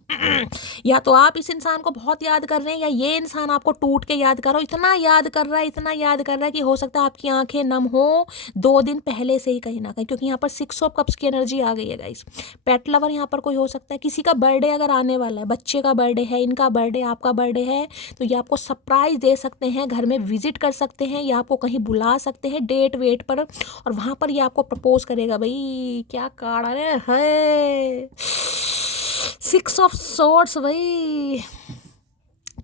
या तो आप इस इंसान को बहुत याद कर रहे हैं, या ये इंसान आपको टूट के याद कर रहा हो। इतना याद कर रहा है, इतना याद कर रहा है कि हो सकता है आपकी आंखें नम हो 2 दिन पहले से ही कहीं ना कहीं, क्योंकि यहाँ पर 6 ऑफ कप्स की एनर्जी आ गई है गाइस। पेट लवर यहाँ पर कोई हो सकता है। किसी का बर्थडे अगर आने वाला है, बच्चे का बर्थडे है, इनका बर्थडे, आपका बर्थडे है, तो ये आपको सरप्राइज दे सकते हैं, घर में विजिट कर सकते हैं, या आपको कहीं बुला सकते हैं डेट वेट पर, और वहाँ पर ये आपको प्रपोज करेगा। भाई क्या कार्ड आ रहे है, 6 ऑफ सॉर्ड्स भाई।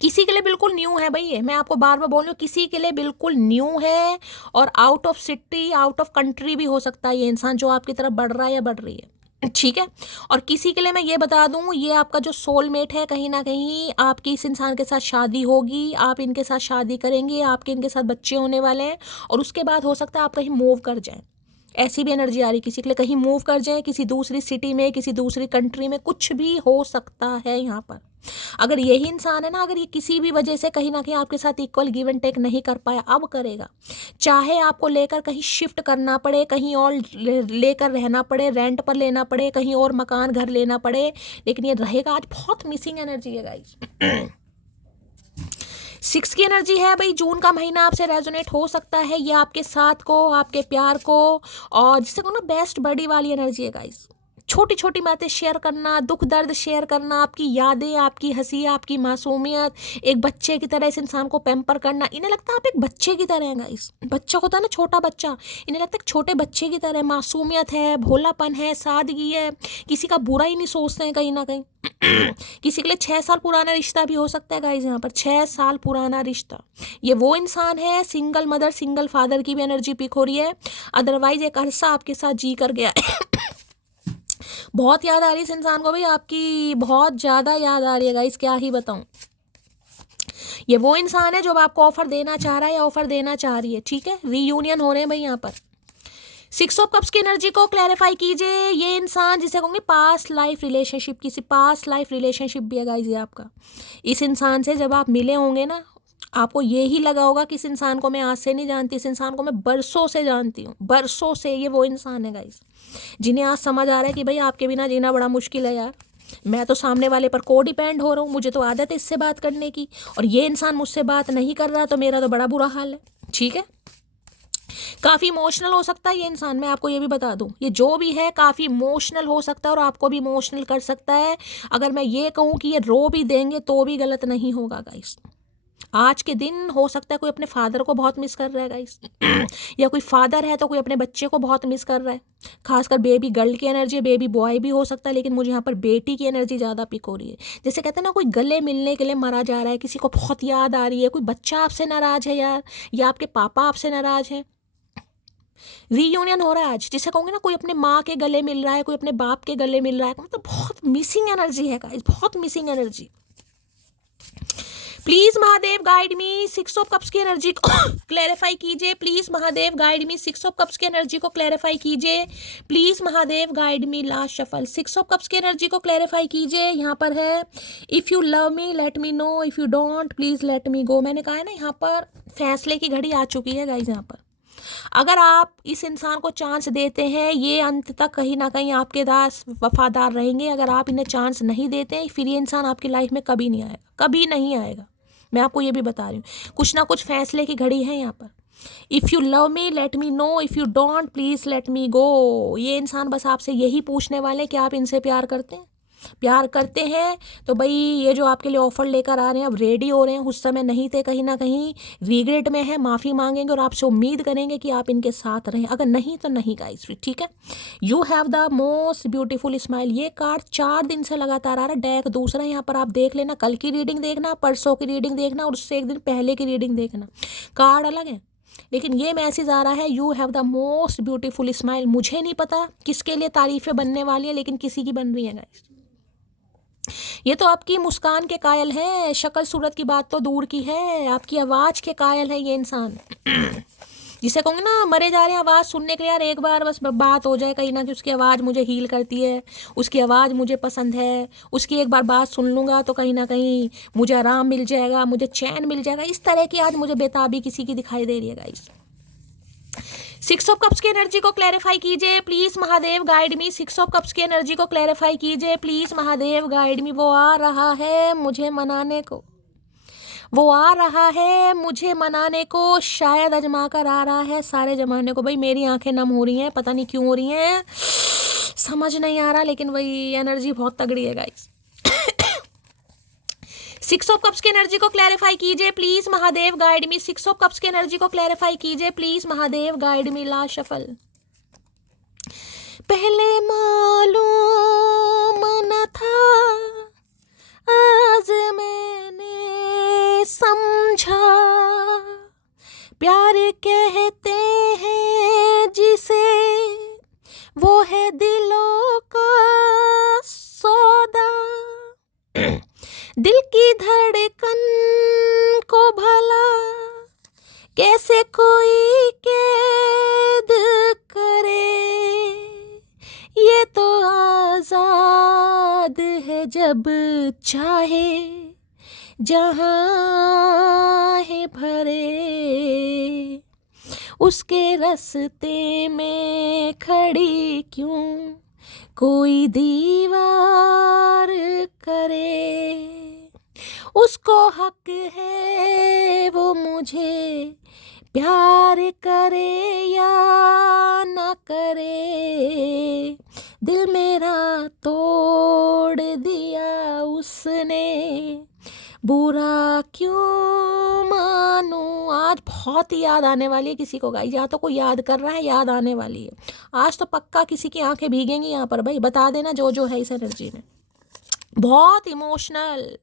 किसी के लिए बिल्कुल न्यू है भाई ये, मैं आपको बार बार बोल रही हूँ, किसी के लिए बिल्कुल न्यू है। और out of city, out of country भी हो सकता है ये इंसान जो आपकी तरफ बढ़ रहा है या बढ़ रही है। ठीक है। और किसी के लिए मैं ये बता दूं, ये आपका जो सोलमेट है, कहीं ना कहीं आपकी इस इंसान के साथ शादी होगी, आप इनके साथ शादी करेंगे, आपके इनके साथ बच्चे होने वाले हैं, और उसके बाद हो सकता है आप कहीं मूव कर जाएं। ऐसी भी एनर्जी आ रही, किसी के लिए कहीं मूव कर जाए, किसी दूसरी सिटी में, किसी दूसरी कंट्री में, कुछ भी हो सकता है यहाँ पर। अगर यही इंसान है ना, अगर ये किसी भी वजह से कहीं ना कहीं आपके साथ इक्वल गिव एंड टेक नहीं कर पाया, अब करेगा। चाहे आपको लेकर कहीं शिफ्ट करना पड़े, कहीं और लेकर रहना पड़े, रेंट पर लेना पड़े, कहीं और मकान घर लेना पड़े, लेकिन ये रहेगा। आज बहुत मिसिंग एनर्जी है गाइस। 6 की एनर्जी है भाई। जून का महीना आपसे रेजोनेट हो सकता है, ये आपके साथ को, आपके प्यार को, और जिससे को ना बेस्ट बडी वाली एनर्जी है गाइस। छोटी छोटी बातें शेयर करना, दुख दर्द शेयर करना, आपकी यादें, आपकी हंसी, आपकी मासूमियत, एक बच्चे की तरह इस इंसान को पैम्पर करना। इन्हें लगता है आप एक बच्चे की तरह हैं गाइस। बच्चा होता है ना, छोटा बच्चा, इन्हें लगता है छोटे बच्चे की तरह। मासूमियत है, भोलापन है, सादगी है, किसी का बुरा ही नहीं सोचते हैं कहीं ना कहीं। किसी के लिए 6 साल पुराना रिश्ता भी हो सकता है गाइस। यहाँ पर 6 साल पुराना रिश्ता, ये वो इंसान है। सिंगल मदर सिंगल फादर की भी एनर्जी पिक हो रही है। अदरवाइज एक अरसा आपके साथ जी कर गया। बहुत याद आ रही है इस इंसान को भाई, आपकी बहुत ज़्यादा याद आ रही है गाइस, क्या ही बताऊं। ये वो इंसान है जो आपको ऑफर देना चाह रहा है या ऑफर देना चाह रही है। ठीक है, रीयूनियन हो रहे हैं भाई यहाँ पर। 6 ऑफ कप्स की एनर्जी को क्लैरिफाई कीजिए। ये इंसान जिसे कहूँगी पास्ट लाइफ रिलेशनशिप, किसी पास्ट लाइफ रिलेशनशिप भी है गाइस ये आपका। इस इंसान से जब आप मिले होंगे ना, आपको ये ही लगा होगा कि इस इंसान को मैं आज से नहीं जानती, इस इंसान को मैं बरसों से जानती हूँ, बरसों से। ये वो इंसान है गाइस जिन्हें आज समझ आ रहा है कि भाई आपके बिना जीना बड़ा मुश्किल है यार। मैं तो सामने वाले पर को डिपेंड हो रहा हूँ, मुझे तो आदत है इससे बात करने की, और ये इंसान मुझसे बात नहीं कर रहा, तो मेरा तो बड़ा बुरा हाल है। ठीक है, काफ़ी इमोशनल हो सकता है ये इंसान, मैं आपको ये भी बता दूं। ये जो भी है काफ़ी इमोशनल हो सकता है, और आपको भी इमोशनल कर सकता है। अगर मैं ये कहूँ कि ये रो भी देंगे तो भी गलत नहीं होगा गाइस। आज के दिन हो सकता है कोई अपने फादर को बहुत मिस कर रहा है गाइस, या कोई फादर है तो कोई अपने बच्चे को बहुत मिस कर रहा है। खासकर बेबी गर्ल की एनर्जी, बेबी बॉय भी हो सकता है, लेकिन मुझे यहाँ पर बेटी की एनर्जी ज़्यादा पिक हो रही है। जैसे कहते हैं ना, कोई गले मिलने के लिए मरा जा रहा है, किसी को बहुत याद आ रही है, कोई बच्चा आपसे नाराज है यार, या आपके पापा आपसे नाराज है। रीयूनियन हो रहा है आज, जिसे कहूँगी ना, कोई अपने माँ के गले मिल रहा है, कोई अपने बाप के गले मिल रहा है। मतलब बहुत मिसिंग एनर्जी है गाइस, बहुत missing energy. Please Mahadev guide me, 6 of cups की एनर्जी को क्लैरिफाई कीजिए। Please Mahadev guide me, 6 of cups की एनर्जी को क्लैरिफाई कीजिए। Please Mahadev guide me. Last shuffle, 6 of cups की एनर्जी को क्लैरिफाई कीजिए। यहाँ पर है, if you love me let me know, if you don't please let me go. मैंने कहा है ना, यहाँ पर फैसले की घड़ी आ चुकी है गाइज। यहाँ पर अगर आप इस इंसान को चांस देते हैं, ये अंत तक कहीं ना कहीं आपके दास वफादार रहेंगे। अगर आप इन्हें चांस नहीं देते हैं, फिर ये इंसान आपकी लाइफ में कभी नहीं आएगा, कभी नहीं आएगा। मैं आपको ये भी बता रही हूँ, कुछ ना कुछ फैसले की घड़ी है यहाँ पर। If you love me let me know, if you don't please let me go. ये इंसान बस आपसे यही पूछने वाले कि आप इनसे प्यार करते हैं। प्यार करते हैं तो भाई ये जो आपके लिए ऑफर लेकर आ रहे हैं, अब रेडी हो रहे हैं, उस समय नहीं थे, कहीं ना कहीं रिग्रेट में है, माफ़ी मांगेंगे और आपसे उम्मीद करेंगे कि आप इनके साथ रहें। अगर नहीं तो नहीं गाइस, ठीक है। You have the most beautiful smile. ये कार्ड 4 दिन से लगातार आ रहा है। डेक दूसरा यहाँ पर आप देख लेना, कल की रीडिंग देखना, परसों की रीडिंग देखना और उससे एक दिन पहले की रीडिंग देखना, कार्ड अलग है लेकिन ये मैसेज आ रहा है, you have the most beautiful smile. मुझे नहीं पता किसके लिए तारीफें बनने वाली है, लेकिन किसी की बन रही है गाइस। ये तो आपकी मुस्कान के कायल है, शक्ल सूरत की बात तो दूर की है, आपकी आवाज़ के कायल है ये इंसान। जिसे कहूँगी ना, मरे जा रहे हैं आवाज़ सुनने के लिए, यार एक बार बस बात हो जाए कहीं ना कि उसकी आवाज़ मुझे हील करती है, उसकी आवाज़ मुझे पसंद है, उसकी एक बार बात सुन लूँगा तो कहीं ना कहीं मुझे आराम मिल जाएगा, मुझे चैन मिल जाएगा। इस तरह की आज मुझे बेताबी किसी की दिखाई दे रही है गाइस। 6 ऑफ कप्स की एनर्जी को क्लैरिफाई कीजिए please Mahadev, guide me. 6 of cups की एनर्जी को क्लैरिफाई कीजिए प्लीज महादेव, गाइड मी। वो आ रहा है मुझे मनाने को, वो आ रहा है मुझे मनाने को, शायद अजमा कर आ रहा है सारे जमाने को। भाई मेरी आंखें नम हो रही हैं, पता नहीं क्यों हो रही हैं, समझ नहीं आ रहा, लेकिन वही एनर्जी बहुत तगड़ी है गाइस। 6 ऑफ कप्स की एनर्जी को क्लैरिफाई कीजिए please Mahadev, guide me. 6 of cups की एनर्जी को क्लैरिफाई कीजिए प्लीज महादेव, गाइड मी। ला शफल। पहले मालूम न था, आज मैंने समझा, प्यार कहते हैं जिसे, वो है दिलों का सौदा। दिल की धड़कन को भला कैसे कोई कैद करे, ये तो आजाद है जब चाहे जहाँ है भरे, उसके रास्ते में खड़ी क्यों कोई दीवार करे, उसको हक है वो मुझे प्यार करे या न करे, दिल मेरा तोड़ दिया उसने, बुरा क्यों मानूं। आज बहुत ही याद आने वाली है किसी को गाइस, या तो कोई याद कर रहा है, याद आने वाली है आज तो पक्का किसी की आंखें भीगेंगी यहाँ पर। भाई बता देना जो है इस एनर्जी में, बहुत इमोशनल।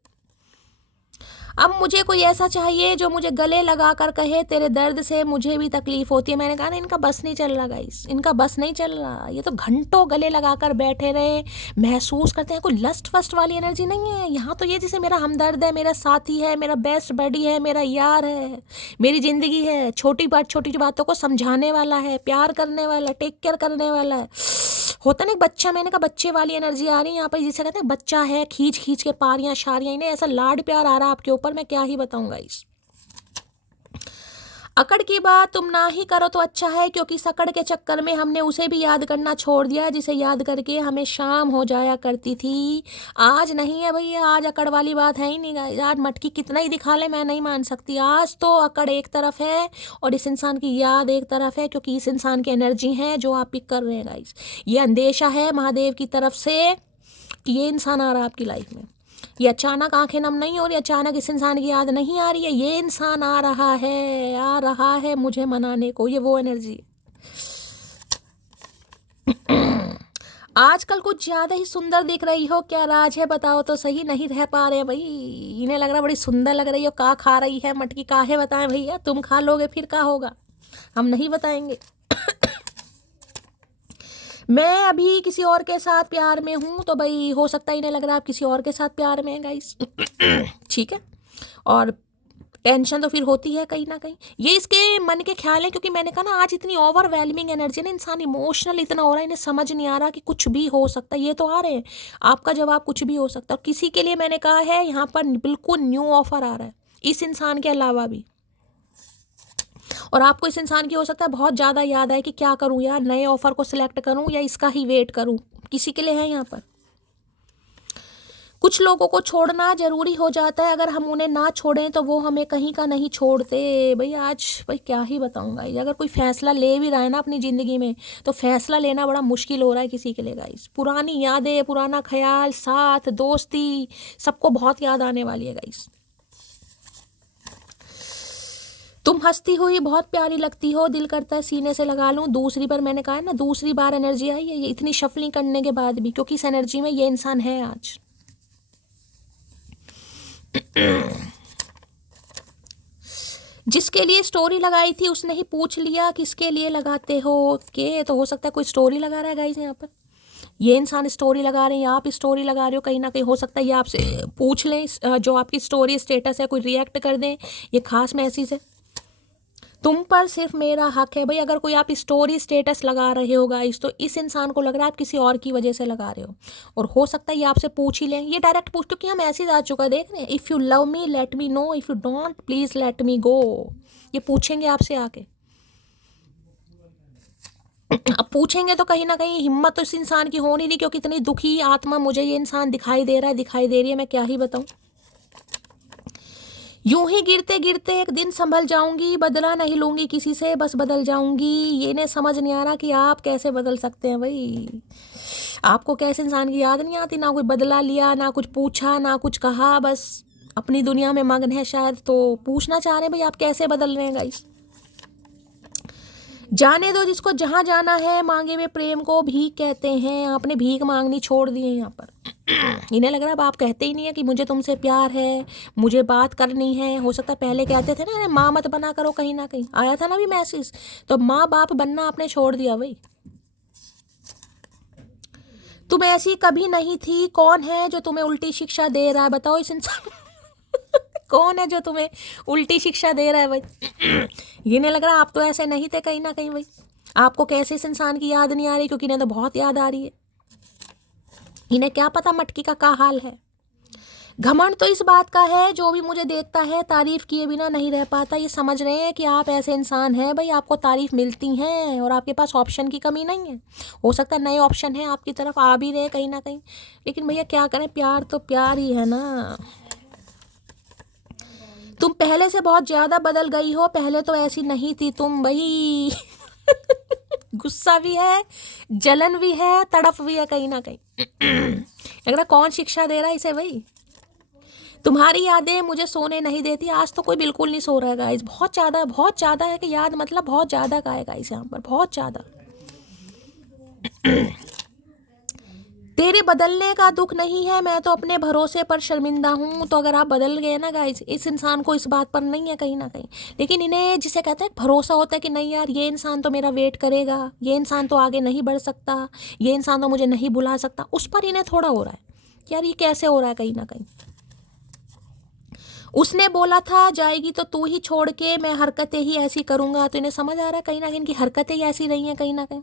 अब मुझे कोई ऐसा चाहिए जो मुझे गले लगा कर कहे तेरे दर्द से मुझे भी तकलीफ होती है। मैंने कहा ना इनका बस नहीं चल रहा गाइस, इनका बस नहीं चल रहा। ये तो घंटों गले लगा कर बैठे रहे, महसूस करते हैं। कोई लस्ट फस्ट वाली एनर्जी नहीं है यहाँ तो। ये जैसे मेरा हमदर्द है, मेरा साथी है, मेरा बेस्ट बडी है, मेरा यार है, मेरी ज़िंदगी है, छोटी बातों को समझाने वाला है, प्यार करने वाला, टेक केयर करने वाला है। होता ना एक बच्चा, मैंने कहा बच्चे वाली एनर्जी आ रही है यहाँ पर, जिसे कहते हैं बच्चा है, खींच खींच के पारियां शारियां, इन्हें ऐसा लाड प्यार आ रहा है आपके ऊपर, मैं क्या ही बताऊंगा इस। अकड़ की बात तुम ना ही करो तो अच्छा है, क्योंकि सकड़ के चक्कर में हमने उसे भी याद करना छोड़ दिया जिसे याद करके हमें शाम हो जाया करती थी। आज नहीं है भैया, आज अकड़ वाली बात है ही नहीं गाइस। आज मटकी कितना ही दिखा ले मैं नहीं मान सकती। आज तो अकड़ एक तरफ है और इस इंसान की याद एक तरफ है, क्योंकि इस इंसान की एनर्जी है जो आप पिक कर रहे हैं गाइस। ये अंदेशा है महादेव की तरफ से कि ये इंसान आ रहा है आपकी लाइफ में। ये अचानक आंखें नम नहीं हो रही, अचानक इस इंसान की याद नहीं आ रही है, ये इंसान आ रहा है मुझे मनाने को। ये वो एनर्जी आजकल कुछ ज़्यादा ही सुंदर दिख रही हो, क्या राज है बताओ तो सही। नहीं रह पा रहे भाई, इन्हें लग रहा बड़ी सुंदर लग रही हो। का खा रही है मटकी, काहे बताएं भैया, तुम खा लोगे फिर क्या होगा, हम नहीं बताएंगे। मैं अभी किसी और के साथ प्यार में हूँ, तो भाई हो सकता है इन्हें लग रहा है आप किसी और के साथ प्यार में हैं गाइस। ठीक है, और टेंशन तो फिर होती है कहीं ना कहीं, ये इसके मन के ख्याल है। क्योंकि मैंने कहा ना आज इतनी ओवरवेलमिंग एनर्जी ना, इंसान इमोशनल इतना हो रहा है, इन्हें समझ नहीं आ रहा कि कुछ भी हो सकता है। ये तो आ रहे हैं, आपका जवाब कुछ भी हो सकता है। और किसी के लिए मैंने कहा है यहाँ पर बिल्कुल न्यू ऑफर आ रहा है इस इंसान के अलावा भी, और आपको इस इंसान की हो सकता है बहुत ज़्यादा याद आए कि क्या करूं यार, नए ऑफर को सिलेक्ट करूं या इसका ही वेट करूं। किसी के लिए है यहाँ पर कुछ लोगों को छोड़ना जरूरी हो जाता है, अगर हम उन्हें ना छोड़ें तो वो हमें कहीं का नहीं छोड़ते। भाई आज भाई क्या ही बताऊंगा, अगर कोई फैसला ले भी रहा है ना अपनी ज़िंदगी में, तो फैसला लेना बड़ा मुश्किल हो रहा है किसी के लिए गाइस। पुरानी यादें, पुराना ख्याल, साथ, दोस्ती, सबको बहुत याद आने वाली है गाइस। तुम हंसती हुई बहुत प्यारी लगती हो, दिल करता है सीने से लगा लूं। दूसरी बार मैंने कहा है ना, दूसरी बार एनर्जी आई है ये इतनी शफलिंग करने के बाद भी, क्योंकि इस एनर्जी में ये इंसान है आज। जिसके लिए स्टोरी लगाई थी उसने ही पूछ लिया किसके लिए लगाते हो के, तो हो सकता है कोई स्टोरी लगा रहा है गाइस यहाँ पर। ये इंसान स्टोरी लगा रहे हैं या आप स्टोरी लगा रहे हो, कहीं ना कहीं हो सकता है ये आपसे पूछ लें जो आपकी स्टोरी स्टेटस है, कोई रिएक्ट कर दें, ये खास मैसेज है। तुम पर सिर्फ मेरा हक है। भाई अगर कोई आप स्टोरी स्टेटस लगा रहे हो गाइस, तो इस इंसान को लग रहा है आप किसी और की वजह से लगा रहे हो, और हो सकता है ये आपसे पूछ ही लें। ये डायरेक्ट पूछ, क्योंकि हम मैसेज आ चुका है, देख रहे हैं, if you love me let me know, if you don't please let me go. ये पूछेंगे आपसे आके। अब पूछेंगे तो कहीं ना कहीं हिम्मत तो इस इंसान की हो नहीं रही, क्योंकि इतनी दुखी आत्मा मुझे ये इंसान दिखाई दे रहा है, दिखाई दे रही है, मैं क्या ही बताऊं। यूं ही गिरते गिरते एक दिन संभल जाऊंगी, बदला नहीं लूंगी किसी से, बस बदल जाऊंगी। ये ने समझ नहीं आ रहा कि आप कैसे बदल सकते हैं। भाई आपको कैसे इंसान की याद नहीं आती, ना कोई बदला लिया, ना कुछ पूछा, ना कुछ कहा, बस अपनी दुनिया में मगन है शायद, तो पूछना चाह रहे हैं भाई आप कैसे बदल रहे हैं गाइस। जाने दो जिसको जहाँ जाना है, मांगे हुए प्रेम को भीख कहते हैं। आपने भीख मांगनी छोड़ दी है यहाँ पर। इन्हें लग रहा है आप कहते ही नहीं है कि मुझे तुमसे प्यार है, मुझे बात करनी है। हो सकता है पहले कहते थे ना माँ मत बना करो, कहीं ना कहीं आया था ना भी मैसेज, तो माँ बाप बनना आपने छोड़ दिया भाई। तुम ऐसी कभी नहीं थी, कौन है जो तुम्हें उल्टी शिक्षा दे रहा है, बताओ इस इंसान कौन है जो तुम्हें उल्टी शिक्षा दे रहा है भाई। ये नहीं लग रहा आप तो ऐसे नहीं थे कहीं ना कहीं भाई। आपको कैसे इस इंसान की याद नहीं आ रही, क्योंकि इन्हें तो बहुत याद आ रही है। इन्हें क्या पता मटकी का क्या हाल है। घमंड तो इस बात का है, जो भी मुझे देखता है तारीफ किए बिना नहीं रह पाता। ये समझ रहे हैं कि आप ऐसे इंसान हैं भाई, आपको तारीफ मिलती हैं और आपके पास ऑप्शन की कमी नहीं है। हो सकता है नए ऑप्शन है आपकी तरफ आ भी रहे कहीं ना कहीं, लेकिन भैया क्या करें, प्यार तो प्यार ही है ना। तुम पहले से बहुत ज़्यादा बदल गई हो, पहले तो ऐसी नहीं थी तुम भाई। गुस्सा भी है, जलन भी है, तड़प भी है कहीं ना कहीं। अगर कौन शिक्षा दे रहा है इसे भाई। तुम्हारी यादें मुझे सोने नहीं देती। आज तो कोई बिल्कुल नहीं सो रहा है गाइस, बहुत ज़्यादा है कि याद, मतलब बहुत ज़्यादा का है गाइस यहाँ पर, बहुत ज़्यादा। तेरे बदलने का दुख नहीं है, मैं तो अपने भरोसे पर शर्मिंदा हूँ। तो अगर आप बदल गए ना गाइस, इस इंसान को इस बात पर नहीं है कहीं ना कहीं, लेकिन इन्हें जिसे कहते हैं भरोसा होता है कि नहीं यार ये इंसान तो मेरा वेट करेगा, ये इंसान तो आगे नहीं बढ़ सकता, ये इंसान तो मुझे नहीं बुला सकता, उस पर इन्हें थोड़ा हो रहा है यार ये कैसे हो रहा है कहीं ना कहीं। उसने बोला था जाएगी तो तू ही छोड़ के, मैं हरकतें ही ऐसी करूँगा। तो इन्हें समझ आ रहा है कहीं ना कहीं इनकी हरकतें ही ऐसी रही हैं कहीं ना कहीं।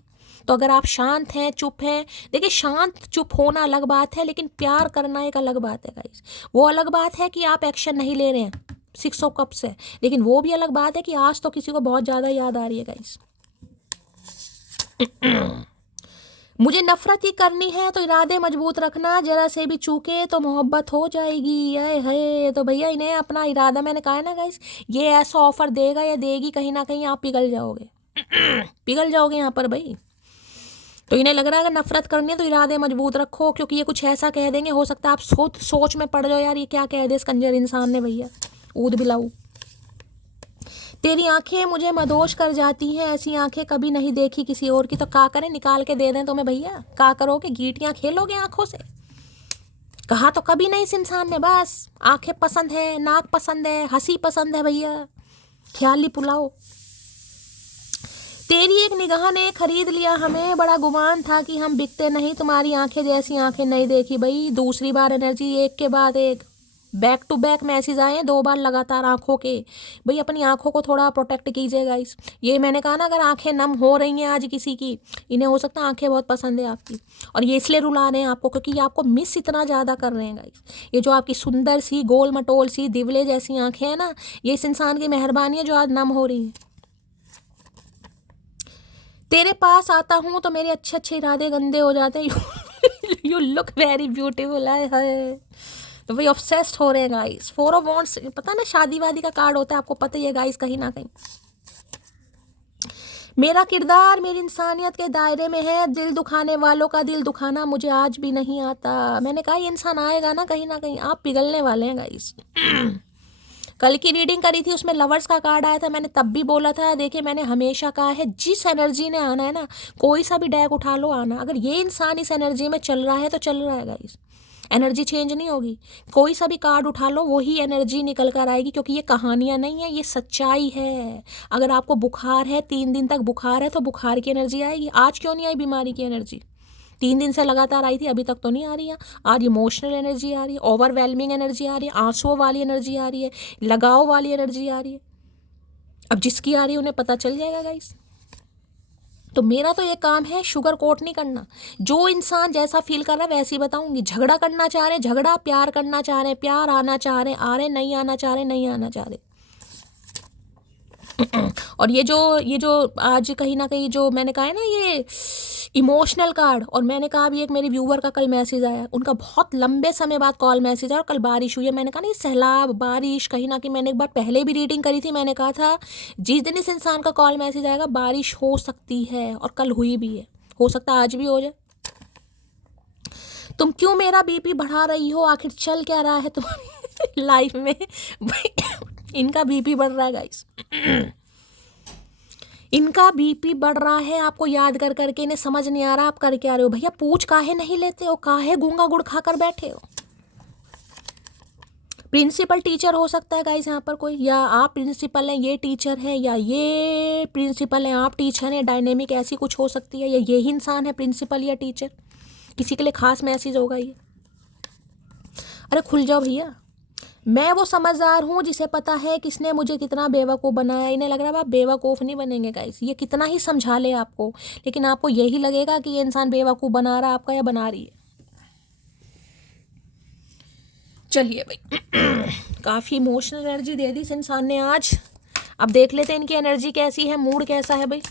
तो अगर आप शांत हैं, चुप हैं, देखिए शांत चुप होना अलग बात है, लेकिन प्यार करना एक अलग बात है गाइस। वो अलग बात है कि आप एक्शन नहीं ले रहे हैं 6 ऑफ कप्स है, लेकिन वो भी अलग बात है कि आज तो किसी को बहुत ज़्यादा याद आ रही है गाइस। मुझे नफरत ही करनी है तो इरादे मजबूत रखना, जरा से भी चूके तो मोहब्बत हो जाएगी। आए है तो भैया इन्हें अपना इरादा, मैंने कहा है ना गाइस, ये ऐसा ऑफर देगा या देगी कहीं ना कहीं आप पिघल जाओगे। पिघल जाओगे यहाँ पर भाई। तो इन्हें लग रहा है अगर नफरत करनी है तो इरादे मजबूत रखो, क्योंकि ये कुछ ऐसा कह देंगे, हो सकता है आप सोच में पड़ जाओ यार ये क्या कह दे इस कंजर इंसान ने भैया। ऊद बिलाऊ। तेरी आंखें मुझे मदोश कर जाती हैं, ऐसी आंखें कभी नहीं देखी किसी और की। तो का करें, निकाल के दे दें तुम्हें भैया, का करोगे, गीटियां खेलोगे आंखों से। कहा तो कभी नहीं इस इंसान ने, बस आंखें पसंद है, नाक पसंद है, हंसी पसंद है भैया, ख्याली पुलाओ। तेरी एक निगाह ने खरीद लिया हमें, बड़ा गुमान था कि हम बिकते नहीं, तुम्हारी आंखें जैसी आंखें नहीं देखी। भाई दूसरी बार एनर्जी, एक के बाद एक बैक टू बैक मैसेज आए हैं 2 बार लगातार आंखों के। भाई अपनी आंखों को थोड़ा प्रोटेक्ट कीजिए गाइस। ये मैंने कहा ना, अगर आंखें नम हो रही हैं आज किसी की, इन्हें हो सकता है आंखें बहुत पसंद है आपकी, और ये इसलिए रुला रहे हैं आपको क्योंकि ये आपको मिस इतना ज़्यादा कर रहे हैं गाइस। ये जो आपकी सुंदर सी गोल मटोल सी दिवले जैसी आंखें हैं ना, ये इस इंसान की मेहरबानी है जो आज नम हो रही हैं। तेरे पास आता हूँ तो मेरे अच्छे अच्छे इरादे गंदे हो जाते हैं। यू लुक वेरी ब्यूटीफुल है। तो वही ऑब्सेस्ड हो रहे हैं गाइस। 4 ऑफ वॉन्ड्स, पता ना शादी वादी का कार्ड होता है, आपको पता ही है गाइस कहीं ना कहीं। मेरा किरदार मेरी इंसानियत के दायरे में है, दिल दुखाने वालों का दिल दुखाना मुझे आज भी नहीं आता। मैंने कहा ये इंसान आएगा ना कहीं आप पिघलने वाले हैं गाइस। कल की रीडिंग करी थी, उसमें लवर्स का कार्ड आया था। मैंने तब भी बोला था, देखिए मैंने हमेशा कहा है जिस एनर्जी ने आना है ना, कोई सा भी डेक उठा लो आना। अगर ये इंसान इस एनर्जी में चल रहा है तो चल रहा है गाइस, एनर्जी चेंज नहीं होगी। कोई सा भी कार्ड उठा लो वही एनर्जी निकल कर आएगी, क्योंकि ये कहानियाँ नहीं है, ये सच्चाई है। अगर आपको बुखार है, 3 दिन तक बुखार है, तो बुखार की एनर्जी आएगी। आज क्यों नहीं आई बीमारी की एनर्जी? 3 दिन से लगातार आई थी, अभी तक तो नहीं आ रही है। आज इमोशनल एनर्जी आ रही है, ओवरवेलमिंग एनर्जी आ रही है, आंसुओं वाली एनर्जी आ रही है, लगाव वाली एनर्जी आ रही है। अब जिसकी आ रही है उन्हें पता चल जाएगा गाइस। तो मेरा तो ये काम है शुगर कोट नहीं करना। जो इंसान जैसा फील कर रहा है वैसे ही बताऊंगी। झगड़ा करना चाह रहे झगड़ा, प्यार करना चाह रहे प्यार, आना चाह रहे आ रहे, नहीं आना चाह रहे नहीं आना चाह रहे। और ये जो आज कहीं ना कहीं जो मैंने कहा है ना, ये इमोशनल कार्ड। और मैंने कहा अभी एक मेरे व्यूवर का कल मैसेज आया, उनका बहुत लंबे समय बाद कॉल मैसेज आया, और कल बारिश हुई है। मैंने कहा ना ये सैलाब बारिश, कहीं ना कहीं मैंने एक बार पहले भी रीडिंग करी थी, मैंने कहा था जिस दिन इस इंसान का कॉल मैसेज आएगा बारिश हो सकती है, और कल हुई भी है, हो सकता है आज भी हो जाए। तुम क्यों मेरा बीपी बढ़ा रही हो, आखिर चल क्या रहा है तुम्हारी लाइफ में? इनका बीपी बढ़ रहा है गाइस, इनका बीपी बढ़ रहा है। आपको याद कर करके इन्हें समझ नहीं आ रहा आप कर क्या रहे हो। भैया पूछ काहे नहीं लेते हो, काहे गूंगा गुड़ खाकर बैठे हो? प्रिंसिपल टीचर हो सकता है गाइस यहाँ पर कोई, या आप प्रिंसिपल हैं ये टीचर है, या ये प्रिंसिपल हैं आप टीचर हैं। डायनेमिक ऐसी कुछ हो सकती है, या यही इंसान है प्रिंसिपल या टीचर। किसी के लिए खास मैसेज होगा ये। अरे खुल जाओ भैया, मैं वो समझदार हूँ जिसे पता है किसने मुझे कितना बेवकूफ़ बनाया। इन्हें लग रहा है आप बेवकूफ़ नहीं बनेंगे गाइस, ये कितना ही समझा ले आपको, लेकिन आपको यही लगेगा कि ये इंसान बेवकूफ़ बना रहा है आपका, या बना रही है। चलिए भाई, काफ़ी इमोशनल एनर्जी दे दी इस इंसान ने आज। अब देख लेते हैं इनकी एनर्जी कैसी है, मूड कैसा है भाई।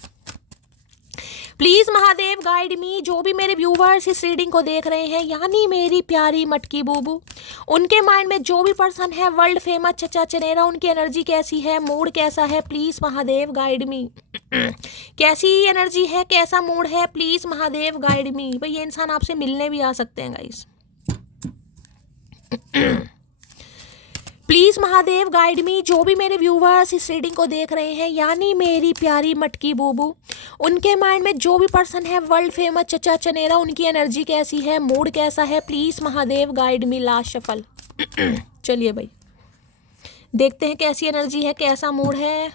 प्लीज़ महादेव गाइड मी। जो भी मेरे व्यूवर्स इस रीडिंग को देख रहे हैं, यानी मेरी प्यारी मटकी बूबू, उनके माइंड में जो भी पर्सन है वर्ल्ड फेमस चचा चनेरा, उनकी एनर्जी कैसी है, मूड कैसा है, प्लीज़ महादेव गाइड मी। कैसी एनर्जी है, कैसा मूड है, प्लीज़ महादेव गाइड मी। भाई ये इंसान आपसे मिलने भी आ सकते हैं गाइस। प्लीज़ महादेव गाइड मी। जो भी मेरे व्यूवर्स इस रीडिंग को देख रहे हैं, यानी मेरी प्यारी मटकी बूबू, उनके माइंड में जो भी पर्सन है वर्ल्ड फेमस चचा चनेरा, उनकी एनर्जी कैसी है, मूड कैसा है, please Mahadev guide me. Last shuffle. चलिए भाई देखते हैं कैसी एनर्जी है, कैसा मूड है।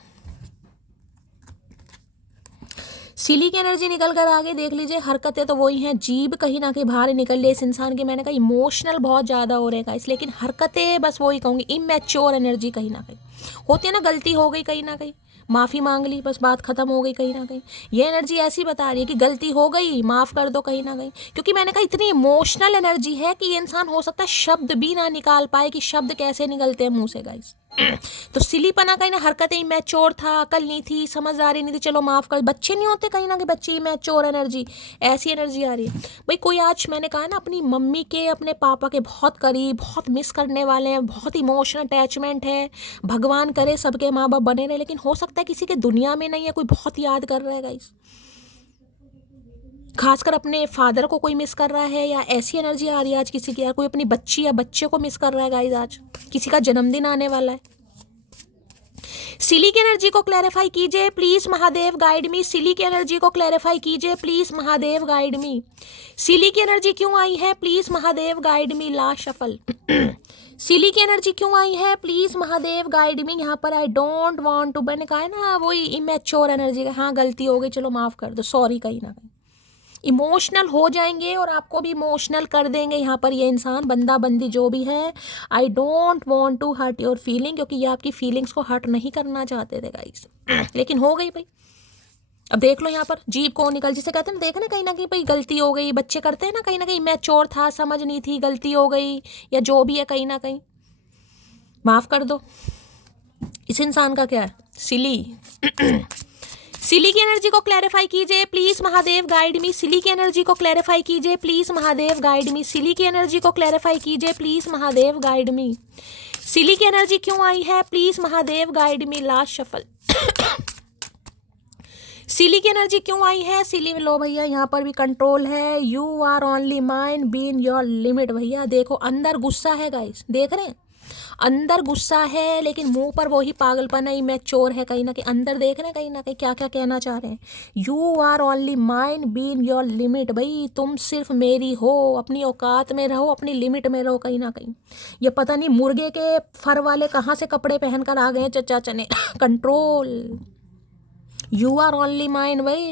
सिली की एनर्जी निकल कर आगे देख लीजिए। हरकतें तो वही हैं, जीभ कहीं ना कहीं बाहर निकल रही है इस इंसान की। मैंने कहा इमोशनल बहुत ज़्यादा हो रहे हैं गाइस, लेकिन हरकतें बस वही कहूँगी, इमैच्योर एनर्जी कहीं ना कहीं होती है ना। गलती हो गई कहीं ना कहीं, माफ़ी मांग ली, बस बात ख़त्म हो गई कहीं ना कहीं। ये एनर्जी ऐसी बता रही है कि गलती हो गई, माफ़ कर दो कहीं ना कहीं। क्योंकि मैंने कहा इतनी इमोशनल एनर्जी है कि ये इंसान हो सकता है शब्द भी ना निकाल पाए कि शब्द कैसे निकलते हैं मुंह से गाइस। तो सिलीपना कहीं ना, हरकतें इमैच्योर था, अकल नहीं थी, समझदारी नहीं थी, चलो माफ़ कर। बच्चे नहीं होते कहीं ना कहीं, बच्चे इमैच्योर एनर्जी, ऐसी एनर्जी आ रही है भाई। कोई आज मैंने कहा ना अपनी मम्मी के अपने पापा के बहुत करीब, बहुत मिस करने वाले हैं, बहुत इमोशनल अटैचमेंट है। भगवान करे सबके माँ बाप बने रहे, लेकिन हो सकता है किसी के दुनिया में नहीं है, कोई बहुत याद कर रहा है गाइस। खासकर अपने फादर को कोई मिस कर रहा है, या ऐसी एनर्जी आ रही है आज किसी की, यार कोई अपनी बच्ची या बच्चे को मिस कर रहा है गाइस। आज किसी का जन्मदिन आने वाला है। सिली की एनर्जी को क्लैरिफाई कीजिए प्लीज़ महादेव गाइड मी। सिली की एनर्जी को क्लैरिफाई कीजिए प्लीज़ महादेव गाइड मी। सिली की एनर्जी क्यों आई है, please Mahadev guide me. Last shuffle. सिली की एनर्जी क्यों आई है, प्लीज़ महादेव गाइड मी। यहाँ पर आई डोंट वांट टू, मैंने कहा है ना वही इमैच्योर एनर्जी का, हाँ गलती हो गई चलो माफ़ कर दो, सॉरी कहीं ना कहीं। इमोशनल हो जाएंगे और आपको भी इमोशनल कर देंगे यहाँ पर ये इंसान, बंदा बंदी जो भी है। I don't want to hurt your feeling, क्योंकि ये आपकी फीलिंग्स को हर्ट नहीं करना चाहते थे गाइस, लेकिन हो गई भाई। अब देख लो यहाँ पर जीभ को निकल, जिसे कहते हैं देखना कहीं ना कहीं भाई गलती हो गई। बच्चे करते हैं ना कहीं ना कहीं, मैच्योर था, समझ नहीं थी, गलती हो गई, या जो भी है कहीं ना कहीं माफ़ कर दो। इस इंसान का क्या है, सिली सिली की एनर्जी को क्लैरिफाई कीजिए प्लीज महादेव गाइड मी। सिली की एनर्जी को क्लैरिफाई कीजिए प्लीज महादेव गाइड मी। सिली की एनर्जी को क्लैरिफाई कीजिए प्लीज महादेव गाइड मी। सिली की एनर्जी क्यों आई है please Mahadev guide me. Last shuffle. सिली की एनर्जी क्यों आई है। सिली में लो भैया, यहाँ पर भी कंट्रोल है। You are only mind been your limit. भैया देखो अंदर गुस्सा है गाइस, देख रहे हैं अंदर गुस्सा है, लेकिन मुंह पर वही पागलपन है, मैं चोर है कहीं ना कहीं। अंदर देख रहे हैं कहीं ना कहीं क्या क्या कहना चाह रहे हैं। You are only mind been your limit. भाई तुम सिर्फ मेरी हो, अपनी औकात में रहो, अपनी लिमिट में रहो कहीं ना कहीं। ये पता नहीं मुर्गे के फर वाले कहाँ से कपड़े पहनकर आ गए हैं चचा चने। Control. You are only mind. भाई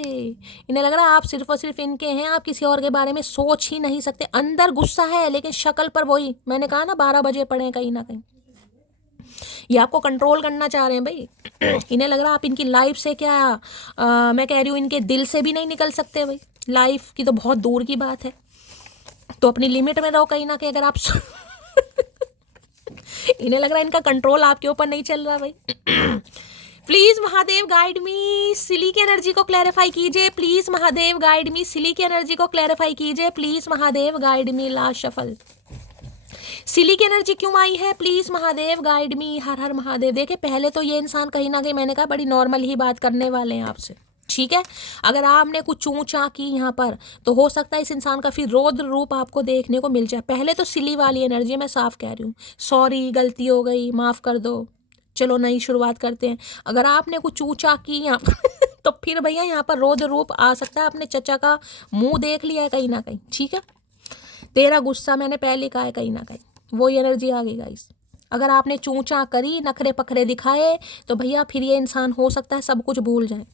इन्हें लग रहा है आप सिर्फ और सिर्फ इनके हैं, आप किसी और के बारे में सोच ही नहीं सकते। अंदर गुस्सा है लेकिन शक्ल पर वही, मैंने कहा ना 12 बजे पड़े हैं कहीं ना कहीं। ये आपको कंट्रोल करना चाह रहे हैं भाई। इन्हें लग रहा है आप इनकी लाइफ से क्या मैं कह रही हूँ इनके दिल से भी नहीं निकल सकते भाई। लाइफ की तो बहुत दूर की बात है, तो अपनी लिमिट में रहो कहीं ना कहीं। अगर आप इन्हें लग रहा है इनका कंट्रोल आपके ऊपर नहीं चल रहा भाई। Please Mahadev guide me. सिली की एनर्जी को क्लैरिफाई कीजिए प्लीज महादेव गाइड मी। सिली की एनर्जी को क्लैरिफाई कीजिए please Mahadev guide me. Last shuffle. सिली की एनर्जी क्यों आई है प्लीज महादेव गाइड मी। हर हर महादेव। देखिए पहले तो ये इंसान कहीं ना कहीं मैंने कहा बड़ी नॉर्मल ही बात करने वाले हैं आपसे, ठीक है। अगर आपने कुछ चूं चां की यहाँ पर तो हो सकता है इस इंसान का फिर रौद्र रूप आपको देखने को मिल जाए। पहले तो सिली वाली एनर्जी मैं साफ कह रही हूँ, सॉरी गलती हो गई माफ कर दो, चलो नई शुरुआत करते हैं। अगर आपने कुछ चूचा की यहाँ पर तो फिर भैया यहाँ पर रौद्र रूप आ सकता है। आपने चचा का मुंह देख लिया है कहीं ना कहीं, ठीक है। तेरा गुस्सा मैंने पहले कहा है कहीं ना कहीं, वो एनर्जी आ गई गाइस। अगर आपने चूचा करी, नखरे पखरे दिखाए, तो भैया फिर ये इंसान हो सकता है सब कुछ भूल जाए।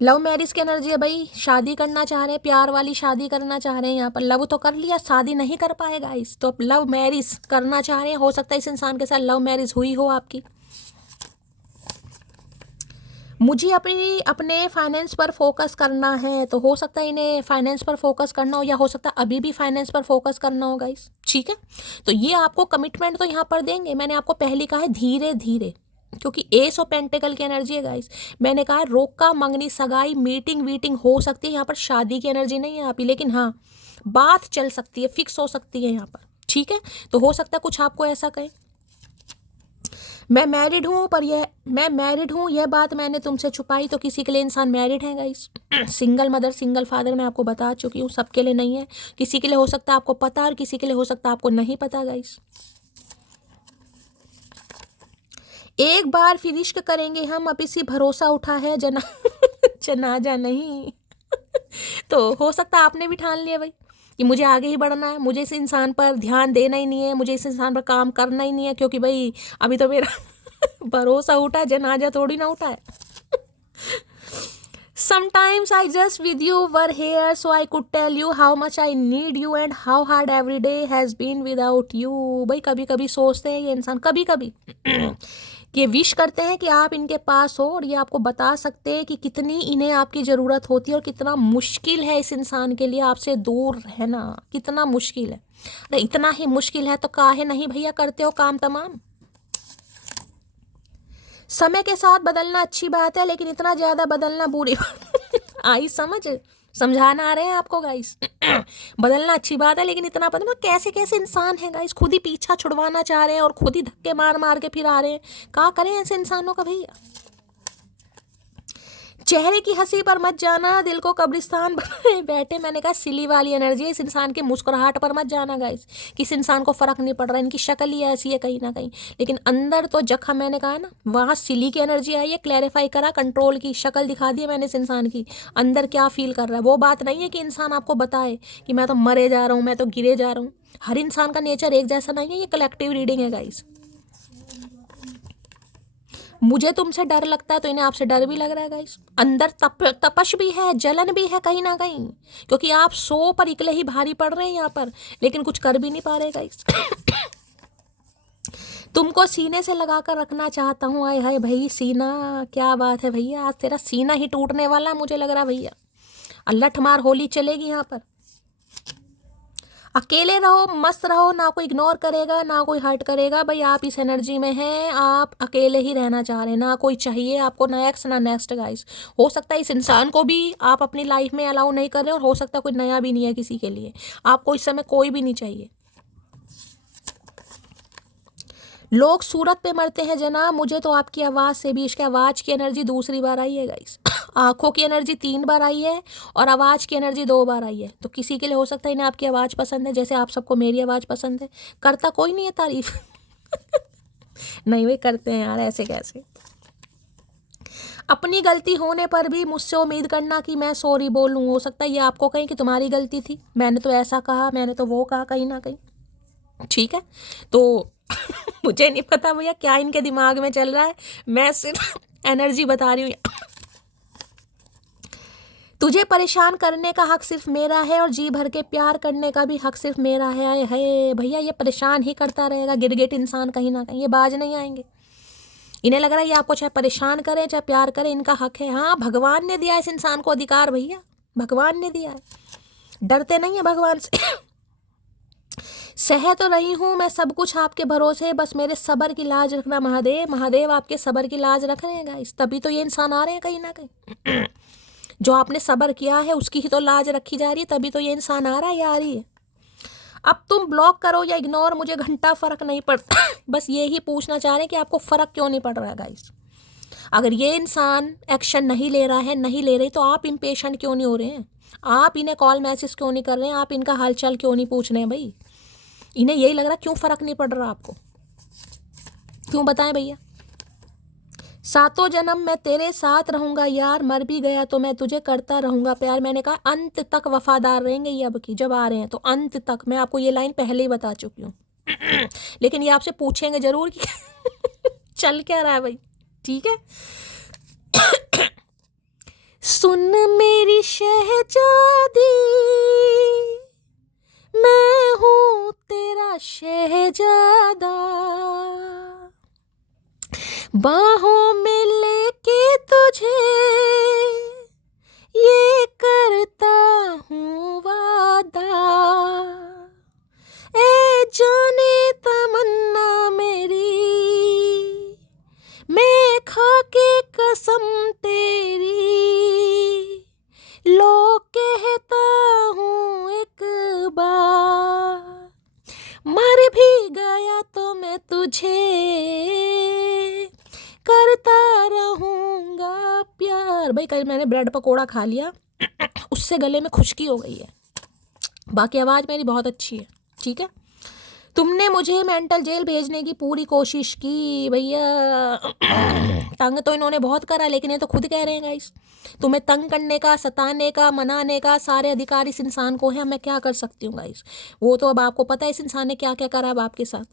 लव मैरिज की एनर्जी है भाई, शादी करना चाह रहे हैं, प्यार वाली शादी करना चाह रहे हैं। यहाँ पर लव तो कर लिया, शादी नहीं कर पाएगा इस, तो लव मैरिज करना चाह रहे हैं। हो सकता है इस इंसान के साथ लव मैरिज हुई हो आपकी। मुझे अपने फाइनेंस पर फोकस करना है, तो हो सकता है इन्हें फाइनेंस पर फोकस करना हो, या हो सकता है अभी भी फाइनेंस पर फोकस करना हो गाइस, ठीक है। तो ये आपको कमिटमेंट तो यहाँ पर देंगे। मैंने आपको पहले कहा है धीरे धीरे, क्योंकि एस ऑफ पेंटिकल की एनर्जी है गाइस। मैंने कहा रोका मंगनी सगाई मीटिंग वीटिंग हो सकती है। यहाँ पर शादी की एनर्जी नहीं है आप ही, लेकिन हाँ बात चल सकती है, फिक्स हो सकती है यहाँ पर, ठीक है। तो हो सकता है कुछ आपको ऐसा कहे मैं मैरिड हूँ, पर मैं मैरिड हूँ यह बात मैंने तुमसे छुपाई, तो किसी के लिए इंसान मैरिड है guys. Single mother single father मैं आपको बता चुकी हूँ, सबके लिए नहीं है। किसी के लिए हो सकता है आपको पता, और किसी के लिए हो सकता है आपको नहीं पता गाइस। एक बार फिर इश्क करेंगे हम, अब इसी भरोसा उठा है जनाजा नहीं। तो हो सकता है आपने भी ठान लिया भाई कि मुझे आगे ही बढ़ना है, मुझे इस इंसान पर ध्यान देना ही नहीं है, मुझे इस इंसान पर काम करना ही नहीं है, क्योंकि भाई अभी तो मेरा भरोसा उठा, जनाजा थोड़ी ना उठा है। Sometimes I just with you were here so I could tell you how much I need you and how hard every day has been without you। भाई कभी कभी सोचते हैं ये इंसान, कभी कभी कि विश करते हैं कि आप इनके पास हो, और ये आपको बता सकते हैं कि कितनी इन्हें आपकी ज़रूरत होती है, और कितना मुश्किल है इस इंसान के लिए आपसे दूर रहना, कितना मुश्किल है। अरे इतना ही मुश्किल है तो काहे नहीं भैया करते हो काम तमाम। समय के साथ बदलना अच्छी बात है, लेकिन इतना ज़्यादा बदलना बुरी बात। आई समझाना आ रहे हैं आपको गाइस। बदलना अच्छी बात है, लेकिन इतना बदलना, कैसे कैसे इंसान है गाइस, खुद ही पीछा छुड़वाना चाह रहे हैं और खुद ही धक्के मार मार के फिर आ रहे हैं। क्या करें ऐसे इंसानों का भैया। चेहरे की हंसी पर मत जाना, दिल को कब्रिस्तान बनाए बैठे। मैंने कहा सिली वाली एनर्जी है, इस इंसान की मुस्कुराहट पर मत जाना गाइस। किस इंसान को फर्क नहीं पड़ रहा, इनकी शक्ल ही ऐसी है कहीं ना कहीं, लेकिन अंदर तो जख्म, मैंने कहा ना वहाँ सिली की एनर्जी आई है, क्लैरिफाई करा, कंट्रोल की शक्ल दिखा दी मैंने इस इंसान की, अंदर क्या फील कर रहा है। वो बात नहीं है कि इंसान आपको बताए कि मैं तो मरे जा रहा हूँ, मैं तो गिरे जा रहा हूँ। हर इंसान का नेचर एक जैसा नहीं है, ये कलेक्टिव रीडिंग है गाइस। मुझे तुमसे डर लगता है तो इन्हें आपसे डर भी लग रहा है गाइस। अंदर तपश भी है, जलन भी है कहीं ना कहीं, क्योंकि आप 100 पर इकले ही भारी पड़ रहे हैं यहाँ पर, लेकिन कुछ कर भी नहीं पा रहे गाइस। तुमको सीने से लगा कर रखना चाहता हूँ। आए हाय भाई सीना, क्या बात है भैया, आज तेरा सीना ही टूटने वाला मुझे लग रहा भैया। अल्लाह ठमार होली चलेगी यहाँ पर। अकेले रहो, मस्त रहो, ना कोई इग्नोर करेगा ना कोई हर्ट करेगा। भाई आप इस एनर्जी में हैं, आप अकेले ही रहना चाह रहे हैं, ना कोई चाहिए आपको, ना एक्स ना नेक्स्ट गाइस। हो सकता है इस इंसान को भी आप अपनी लाइफ में अलाउ नहीं कर रहे और हो सकता है कोई नया भी नहीं है किसी के लिए, आपको इस समय कोई भी नहीं चाहिए। लोग सूरत पे मरते हैं जनाब, मुझे तो आपकी आवाज़ से भी, इसके आवाज़ की एनर्जी दूसरी बार आई है गाइस। आंखों की एनर्जी 3 बार आई है और आवाज़ की एनर्जी 2 बार आई है। तो किसी के लिए हो सकता है इन्हें आपकी आवाज़ पसंद है, जैसे आप सबको मेरी आवाज़ पसंद है। करता कोई नहीं है तारीफ। नहीं भाई करते हैं यार, ऐसे कैसे। अपनी गलती होने पर भी मुझसे उम्मीद करना कि मैं सॉरी बोलूँ। हो सकता है ये आपको कहें कि तुम्हारी गलती थी, मैंने तो ऐसा कहा, मैंने तो वो कहा, कहीं ना कहीं। ठीक है तो मुझे नहीं पता भैया क्या इनके दिमाग में चल रहा है, मैं सिर्फ एनर्जी बता रही हूँ। तुझे परेशान करने का हक सिर्फ मेरा है और जी भर के प्यार करने का भी हक सिर्फ मेरा है। भैया ये परेशान ही करता रहेगा, गिरगिट इंसान, कहीं ना कहीं ये बाज नहीं आएंगे। इन्हें लग रहा है ये आपको चाहे परेशान करें चाहे प्यार करें, इनका हक है। हाँ भगवान ने दिया इस इंसान को अधिकार भैया, भगवान ने दिया है, डरते नहीं है भगवान से। सह तो रही हूँ मैं सब कुछ आपके भरोसे, बस मेरे सब्र की लाज रखना महादेव। महादेव आपके सब्र की लाज रख रहे हैं गाइस, तभी तो ये इंसान आ रहे हैं कहीं ना कहीं। जो आपने सब्र किया है उसकी ही तो लाज रखी जा रही है, तभी तो ये इंसान आ रहा है या आ रही है। अब तुम ब्लॉक करो या इग्नोर, मुझे घंटा फर्क नहीं पड़ता। बस ये ही पूछना चाह रहे हैं कि आपको फ़र्क क्यों नहीं पड़ रहा है गाइस। अगर ये इंसान एक्शन नहीं ले रहा है, नहीं ले रही, तो आप इम्पेशेंट क्यों नहीं हो रहे हैं? आप इन्हें कॉल मैसेज क्यों नहीं कर रहे हैं? आप इनका हालचाल क्यों नहीं पूछ रहे हैं भाई? इन्हें यही लग रहा क्यों फ़र्क नहीं पड़ रहा आपको? क्यों बताएं भैया? सातों जन्म मैं तेरे साथ रहूँगा यार, मर भी गया तो मैं तुझे करता रहूँगा प्यार। मैंने कहा अंत तक वफादार रहेंगे ये, अब की जब आ रहे हैं तो अंत तक। मैं आपको ये लाइन पहले ही बता चुकी हूँ। लेकिन ये आपसे पूछेंगे ज़रूर कि चल क्या रहा है भाई, ठीक है। सुन मेरी शहजादी, मैं हूँ तेरा शहजादा, बाहों में लेके तुझे ये करता हूँ वादा, ए जाने तमन्ना मेरी, मैं खा के कसम तेरी, लो कहता हूँ एक बार, मर भी गया तो मैं तुझे करता रहूँगा प्यार। भाई कल मैंने ब्रेड पकोड़ा खा लिया, उससे गले में खुश्की हो गई है, बाकी आवाज़ मेरी बहुत अच्छी है, ठीक है। तुमने मुझे मेंटल जेल भेजने की पूरी कोशिश की भैया। तंग तो इन्होंने बहुत करा, लेकिन ये तो खुद कह रहे हैं गाइस, तुम्हें तंग करने का, सताने का, मनाने का सारे अधिकार इस इंसान को है। मैं क्या कर सकती हूँ गाइस? वो तो अब आपको पता है इस इंसान ने क्या क्या करा अब आपके साथ।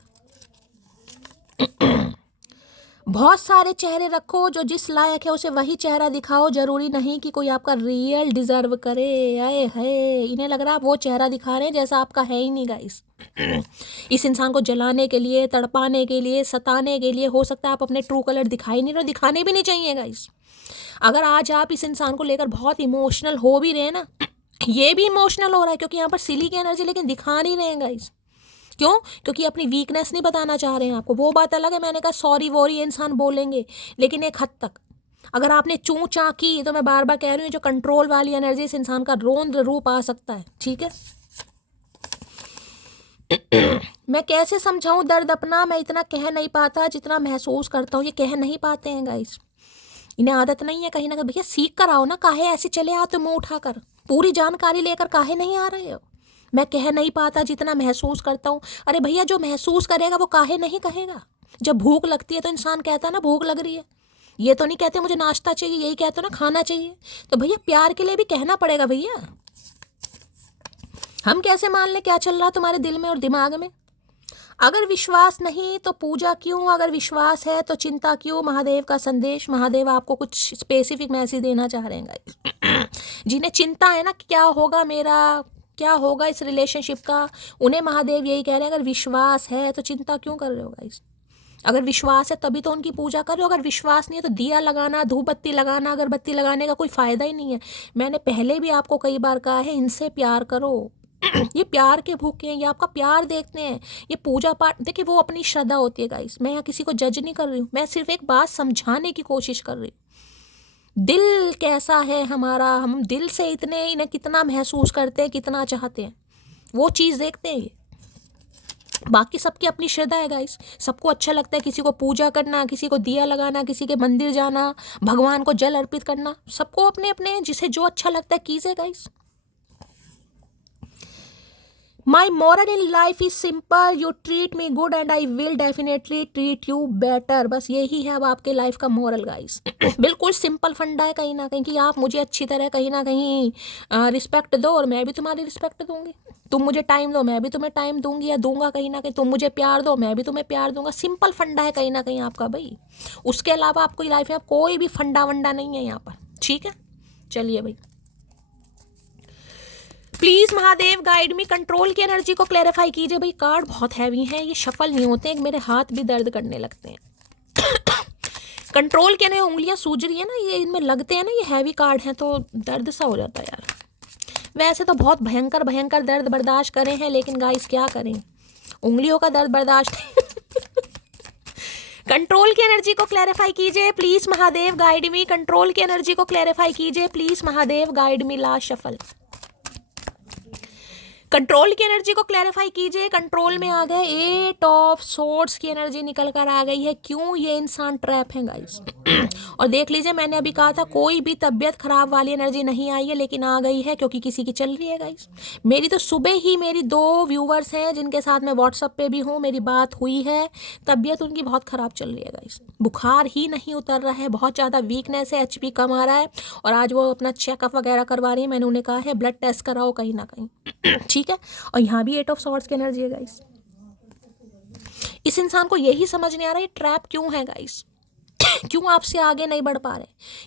बहुत सारे चेहरे रखो, जो जिस लायक है उसे वही चेहरा दिखाओ, जरूरी नहीं कि कोई आपका रियल डिजर्व करे। आए है, इन्हें लग रहा है आप वो चेहरा दिखा रहे हैं जैसा आपका है ही नहीं गाइस। इस इंसान को जलाने के लिए, तड़पाने के लिए, सताने के लिए, हो सकता है आप अपने ट्रू कलर दिखाई नहीं रहे, दिखाने भी नहीं चाहिए गाइस। अगर आज आप इस इंसान को लेकर बहुत इमोशनल हो भी रहे हैं ना, ये भी इमोशनल हो रहा है क्योंकि यहाँ पर सिली की एनर्जी, लेकिन दिखा नहीं रहे हैं गाइस। क्यों? क्योंकि अपनी वीकनेस नहीं बताना चाह रहे हैं आपको। वो बात अलग है, मैंने कहा सॉरी वॉरी इंसान बोलेंगे, लेकिन एक हद तक। अगर आपने चूं चाँ की, तो मैं बार बार कह रही हूँ, जो कंट्रोल वाली एनर्जी इस इंसान का रौद्र रूप आ सकता है, ठीक है। मैं कैसे समझाऊं दर्द अपना, मैं इतना कह नहीं पाता जितना महसूस करता हूँ। ये कह नहीं पाते हैं गाइस, इन्हें आदत नहीं है कहीं ना कहीं। भैया सीख कर आओ ना, काहे ऐसे चले आते मुँह उठाकर, पूरी जानकारी लेकर काहे नहीं आ रहे हो? मैं कह नहीं पाता जितना महसूस करता हूँ। अरे भैया जो महसूस करेगा वो काहे नहीं कहेगा? जब भूख लगती है तो इंसान कहता है ना भूख लग रही है, ये तो नहीं कहते मुझे नाश्ता चाहिए, यही कहते ना खाना चाहिए। तो भैया प्यार के लिए भी कहना पड़ेगा भैया। हम कैसे मान लें क्या चल रहा है तुम्हारे दिल में और दिमाग में? अगर विश्वास नहीं तो पूजा क्यों, अगर विश्वास है तो चिंता क्यों? महादेव का संदेश, महादेव आपको कुछ स्पेसिफिक मैसेज देना चाह रहे हैं गाइस। जिन्हें चिंता है ना क्या होगा मेरा, क्या होगा इस रिलेशनशिप का, उन्हें महादेव यही कह रहे हैं अगर विश्वास है तो चिंता क्यों कर रहे हो गाइस? अगर विश्वास है तभी तो उनकी पूजा कर रहे हो, अगर विश्वास नहीं है तो दिया लगाना, धूप बत्ती लगाना, अगरबत्ती लगाने का कोई फ़ायदा ही नहीं है। मैंने पहले भी आपको कई बार कहा है, इनसे प्यार करो। ये प्यार के भूखे हैं, ये आपका प्यार देखते हैं, ये पूजा पाठ। देखिए वो अपनी श्रद्धा होती है गाइस, मैं यहाँ किसी को जज नहीं कर रही हूँ, मैं सिर्फ एक बात समझाने की कोशिश कर रही हूँ। दिल कैसा है हमारा, हम दिल से इतने इन्हें कितना महसूस करते हैं, कितना चाहते हैं, वो चीज़ देखते हैं ये। बाकी सबकी अपनी श्रद्धा है गाइस, सबको अच्छा लगता है किसी को पूजा करना, किसी को दिया लगाना, किसी के मंदिर जाना, भगवान को जल अर्पित करना, सबको अपने अपने जिसे जो अच्छा लगता है कीजिए guys. My moral in life is simple, you treat me good and I will definitely treat you better। बस यही है अब आपके लाइफ का मोरल गाइस। बिल्कुल सिंपल फंडा है कहीं ना कहीं कि आप मुझे अच्छी तरह कहीं ना कहीं रिस्पेक्ट दो और मैं भी तुम्हारी रिस्पेक्ट दूंगी। तुम मुझे टाइम दो, मैं भी तुम्हें टाइम दूंगी या दूंगा कहीं ना कहीं। तुम मुझे प्यार दो, मैं भी तुम्हें प्यार दूंगा। सिंपल फंडा है कहीं ना कहीं आपका भाई, उसके अलावा आपको लाइफ में कोई भी फंडा वंडा नहीं है यहाँ पर, ठीक है। चलिए भाई, please Mahadev guide me, control की एनर्जी को क्लैरिफाई कीजिए। भाई कार्ड बहुत हैवी हैं, ये शफल नहीं होते हैं, मेरे हाथ भी दर्द करने लगते हैं। कंट्रोल के ना उंगलियां सूज रही है ना, ये इनमें लगते हैं ना, ये हैवी कार्ड हैं तो दर्द सा हो जाता है यार। वैसे तो बहुत भयंकर भयंकर दर्द बर्दाश्त करे हैं, लेकिन गाइस क्या करें, उंगलियों का दर्द बर्दाश्त। कंट्रोल की एनर्जी को क्लैरिफाई कीजिए please Mahadev guide me, control की एनर्जी को क्लैरिफाई कीजिए please Mahadev guide me. Last shuffle, control की एनर्जी को क्लैरिफाई कीजिए। कंट्रोल में आ गए 8 ऑफ सोर्ड्स की एनर्जी निकल कर आ गई है। क्यों, ये इंसान ट्रैप है गाइस। और देख लीजिए, मैंने अभी कहा था कोई भी तबीयत खराब वाली एनर्जी नहीं आई है, लेकिन आ गई है क्योंकि किसी की चल रही है गाइस। मेरी तो सुबह ही मेरी 2 व्यूवर्स हैं जिनके साथ मैं व्हाट्सएप पे भी हूँ, मेरी बात हुई है, तबीयत उनकी बहुत ख़राब चल रही है गाइस। बुखार ही नहीं उतर रहा है, बहुत ज़्यादा वीकनेस है, HP कम आ रहा है। और आज वो अपना चेकअप वगैरह करवा रही है, मैंने उन्हें कहा है ब्लड टेस्ट कराओ कहीं ना कहीं, ठीक है। और यहाँ भी 8 ऑफ सॉर्ड्स की एनर्जी है गाइस। इस इंसान को यही समझ नहीं आ रहा ये ट्रैप क्यों है गाइस। क्यों आपसे आगे नहीं बढ़ पा रहे,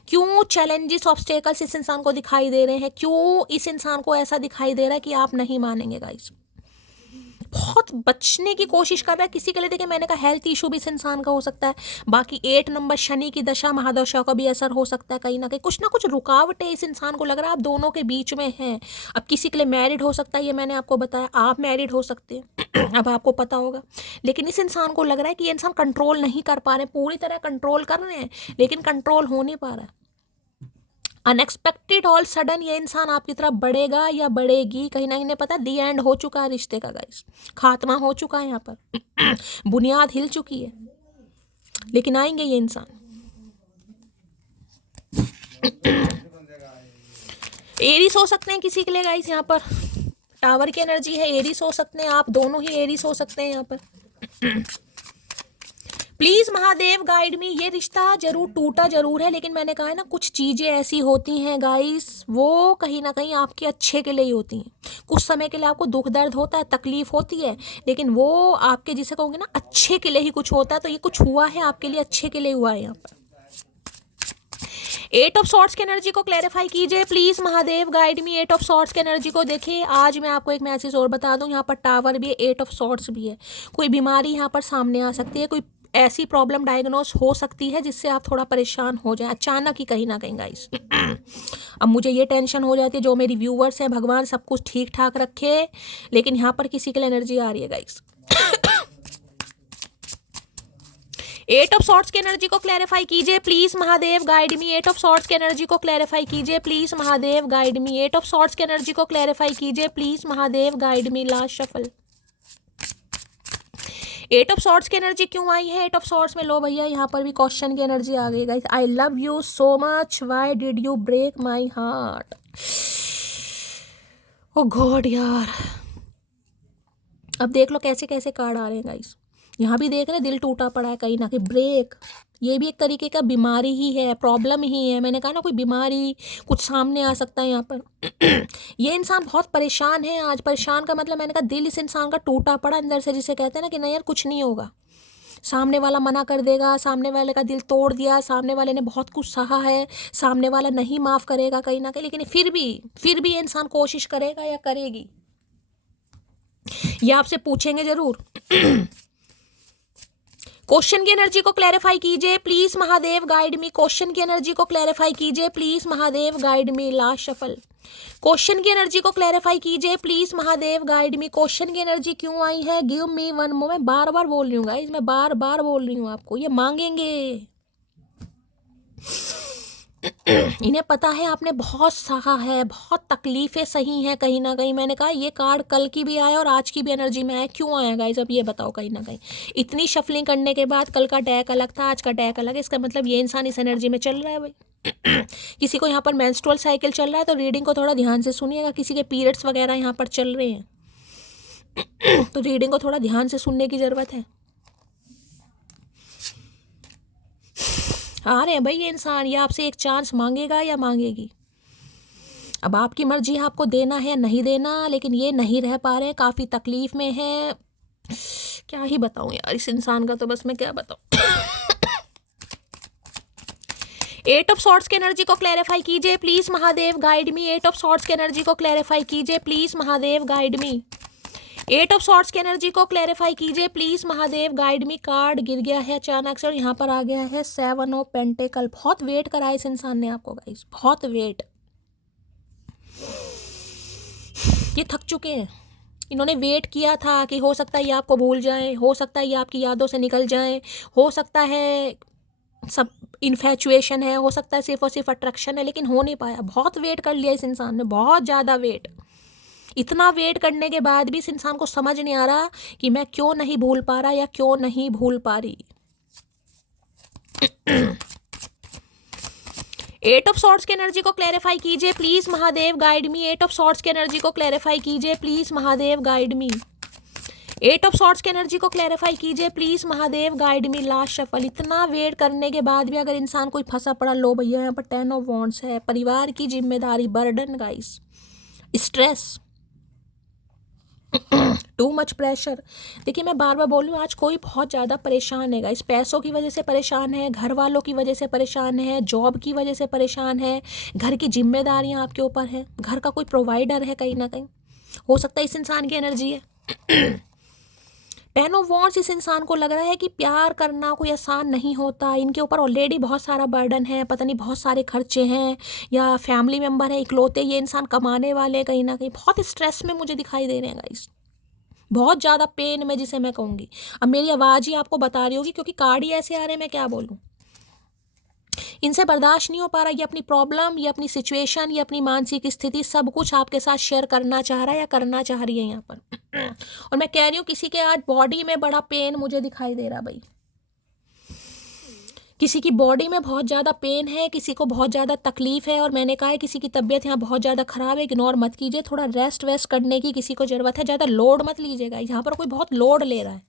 क्यों चैलेंजेस ऑब्स्टेकल्स इस इंसान को दिखाई दे रहे हैं, क्यों इस इंसान को ऐसा दिखाई दे रहा है कि आप नहीं मानेंगे गाइस। बहुत बचने की कोशिश कर रहा है किसी के लिए। देखिए मैंने कहा हेल्थ इशू भी इस इंसान का हो सकता है, बाकी 8 नंबर शनि की दशा महादशा का भी असर हो सकता है कहीं ना कुछ रुकावटें इस इंसान को लग रहा है आप दोनों के बीच में हैं। अब किसी के लिए मैरिड हो सकता है, ये मैंने आपको बताया, आप मैरिड हो सकते हैं, अब आपको पता होगा। लेकिन इस इंसान को लग रहा है कि ये इंसान कंट्रोल नहीं कर पा रहे, पूरी तरह कंट्रोल कर रहे हैं लेकिन कंट्रोल हो नहीं पा रहा है। अनएक्सपेक्टेड ऑल सडन ये इंसान आपकी तरफ बढ़ेगा या बढ़ेगी, कहीं ना कहीं पता दी एंड हो चुका है रिश्ते का गाइस, खात्मा हो चुका है यहाँ पर, बुनियाद हिल चुकी है, लेकिन आएंगे ये इंसान। एरीज हो सकते हैं किसी के लिए गाइस, यहाँ पर टावर की एनर्जी है, एरीज हो सकते हैं, आप दोनों ही एरीज हो सकते हैं यहाँ पर। प्लीज महादेव गाइड मी, ये रिश्ता जरूर टूटा जरूर है, लेकिन मैंने कहा है ना कुछ चीजें ऐसी होती हैं गाइस, वो कहीं ना कहीं आपके अच्छे के लिए ही होती हैं। कुछ समय के लिए आपको दुख दर्द होता है, तकलीफ होती है, लेकिन वो आपके जिसे कहोगे ना अच्छे के लिए ही कुछ होता है। तो ये कुछ हुआ है आपके लिए, अच्छे के लिए हुआ है यहाँ पर। 8 ऑफ सॉर्ड्स की एनर्जी को क्लैरिफाई कीजिए please Mahadev guide me. 8 of swords की एनर्जी को देखिए। आज मैं आपको एक मैसेज और बता दूं, यहाँ पर टावर भी है, 8 ऑफ सॉर्ड्स भी है। कोई बीमारी यहाँ पर सामने आ सकती है, कोई ऐसी प्रॉब्लम डायग्नोस हो सकती है जिससे आप थोड़ा परेशान हो जाए अचानक ही कहीं ना कहीं गाइस। अब मुझे ये टेंशन हो जाती है, जो मेरी व्यूवर्स हैं भगवान सब कुछ ठीक ठाक रखे, लेकिन यहाँ पर किसी के लिए एनर्जी आ रही है गाइस। 8 ऑफ सॉर्ड्स की एनर्जी को क्लैरिफाई कीजिए please Mahadev guide me. 8 of swords की एनर्जी को क्लैरिफाई कीजिए please Mahadev guide me. 8 of swords की एनर्जी को क्लैरिफाई कीजिए please Mahadev guide me. Last shuffle, 8 of swords की एनर्जी क्यों आई है 8 ऑफ सॉर्ड्स में? लो भैया यहाँ पर भी क्वेश्चन की एनर्जी आ गई guys. I love you so much, why did you break my heart. Oh god यार, अब देख लो कैसे कैसे कार्ड आ रहे हैं गाइस। यहाँ भी देख रहे हैं दिल टूटा पड़ा है कहीं ना कहीं, ब्रेक, ये भी एक तरीके का बीमारी ही है, प्रॉब्लम ही है। मैंने कहा ना कोई बीमारी कुछ सामने आ सकता है यहाँ पर। ये इंसान बहुत परेशान है आज। परेशान का मतलब मैंने कहा दिल इस इंसान का टूटा पड़ा अंदर से, जिसे कहते हैं ना कि नहीं यार कुछ नहीं होगा, सामने वाला मना कर देगा, सामने वाले का दिल तोड़ दिया, सामने वाले ने बहुत कुछ सहा है, सामने वाला नहीं माफ़ करेगा कहीं ना कहीं, लेकिन फिर भी ये इंसान कोशिश करेगा या करेगी, ये आपसे पूछेंगे जरूर। क्वेश्चन की एनर्जी को क्लैरिफाई कीजिए please Mahadev guide me. Question की एनर्जी को क्लैरिफाई कीजिए please Mahadev guide me. Last shuffle, question की एनर्जी को क्लैरिफाई कीजिए please Mahadev guide me. Question की एनर्जी क्यों आई है? Give me one moment. मैं बार बार बोल रही हूँ गाइस, मैं बार बार बोल रही हूँ आपको, ये मांगेंगे। इन्हें पता है आपने बहुत सहा है, बहुत तकलीफें सही हैं कहीं ना कहीं। मैंने कहा ये कार्ड कल की भी आया और आज की भी एनर्जी में आया, क्यों आया गाइस? अब ये बताओ। कहीं ना कहीं इतनी शफलिंग करने के बाद कल का डेक अलग था, आज का डेक अलग है, इसका मतलब ये इंसान इस एनर्जी में चल रहा है भाई। किसी को यहाँ पर मेंस्ट्रुअल साइकिल चल रहा है तो रीडिंग को थोड़ा ध्यान से सुनिएगा। किसी के पीरियड्स वगैरह यहाँ पर चल रहे हैं तो रीडिंग को थोड़ा ध्यान से सुनने की ज़रूरत है। आ रहे हैं भाई ये इंसान, ये आपसे एक चांस मांगेगा या मांगेगी। अब आपकी मर्जी है आपको देना है नहीं देना, लेकिन ये नहीं रह पा रहे हैं, काफ़ी तकलीफ में है। क्या ही बताऊं यार इस इंसान का, तो बस मैं क्या बताऊं। 8 ऑफ सॉर्ड्स की एनर्जी को क्लैरिफाई कीजिए please Mahadev guide me. 8 of swords की एनर्जी को क्लैरिफाई कीजिए please Mahadev guide me. 8 of swords की एनर्जी को क्लैरिफाई कीजिए please Mahadev guide me. Card गिर गया है अचानक से और यहाँ पर आ गया है 7 ऑफ पेंटिकल। बहुत वेट करा इस इंसान ने आपको गाइस, बहुत वेट। ये थक चुके हैं, इन्होंने वेट किया था कि हो सकता है ये आपको भूल जाए, हो सकता है ये आपकी यादों से निकल जाए, हो सकता है सब इन्फैचुएशन है, हो सकता है सिर्फ और सिर्फ अट्रैक्शन है, लेकिन हो नहीं पाया। बहुत वेट कर लिया इस इंसान ने, बहुत ज़्यादा वेट। इतना वेट करने के बाद भी इस इंसान को समझ नहीं आ रहा कि मैं क्यों नहीं भूल पा रहा या क्यों नहीं भूल पा रही। 8 ऑफ सॉर्ड्स की एनर्जी को क्लैरिफाई कीजिए please Mahadev guide me. 8 of swords की एनर्जी को क्लैरिफाई कीजिए please Mahadev guide me. 8 of swords की एनर्जी को क्लैरिफाई कीजिए please Mahadev guide me. Last shuffle. इतना वेट करने के बाद भी अगर इंसान कोई फंसा पड़ा, लो भैया यहाँ पर 10 ऑफ वॉन्ड्स है। परिवार की जिम्मेदारी, burden guys, stress, too much pressure. देखिए मैं बार बार बोल रही हूँ, आज कोई बहुत ज़्यादा परेशान है गाइस। पैसों की वजह से परेशान है, घर वालों की वजह से परेशान है, जॉब की वजह से परेशान है, घर की जिम्मेदारियाँ आपके ऊपर है, घर का कोई प्रोवाइडर है कहीं ना कहीं, हो सकता है इस इंसान की एनर्जी है। 10 ऑफ वॉन्ड्स। इस इंसान को लग रहा है कि प्यार करना कोई आसान नहीं होता, इनके ऊपर ऑलरेडी बहुत सारा बर्डन है, पता नहीं बहुत सारे खर्चे हैं, या फैमिली मेम्बर है इकलौते ये इंसान कमाने वाले, कहीं ना कहीं बहुत स्ट्रेस में मुझे दिखाई दे रहे हैं गाइस, बहुत ज़्यादा पेन में जिसे मैं कहूँगी। अब मेरी आवाज़ ही आपको बता रही होगी क्योंकि कार्ड ही ऐसे आ रहे हैं, मैं क्या बोलूँ। इनसे बर्दाश्त नहीं हो पा रहा, ये अपनी प्रॉब्लम, ये अपनी सिचुएशन, ये अपनी मानसिक स्थिति सब कुछ आपके साथ शेयर करना चाह रहा है या करना चाह रही है यहाँ पर। और मैं कह रही हूँ किसी के आज बॉडी में बड़ा पेन मुझे दिखाई दे रहा भाई, किसी की बॉडी में बहुत ज़्यादा पेन है, किसी को बहुत ज़्यादा तकलीफ है। और मैंने कहा है किसी की तबीयत यहाँ बहुत ज़्यादा ख़राब है, इग्नोर मत कीजिए, थोड़ा रेस्ट वेस्ट करने की किसी को ज़रूरत है, ज़्यादा लोड मत लीजिएगा। यहाँ पर कोई बहुत लोड ले रहा है।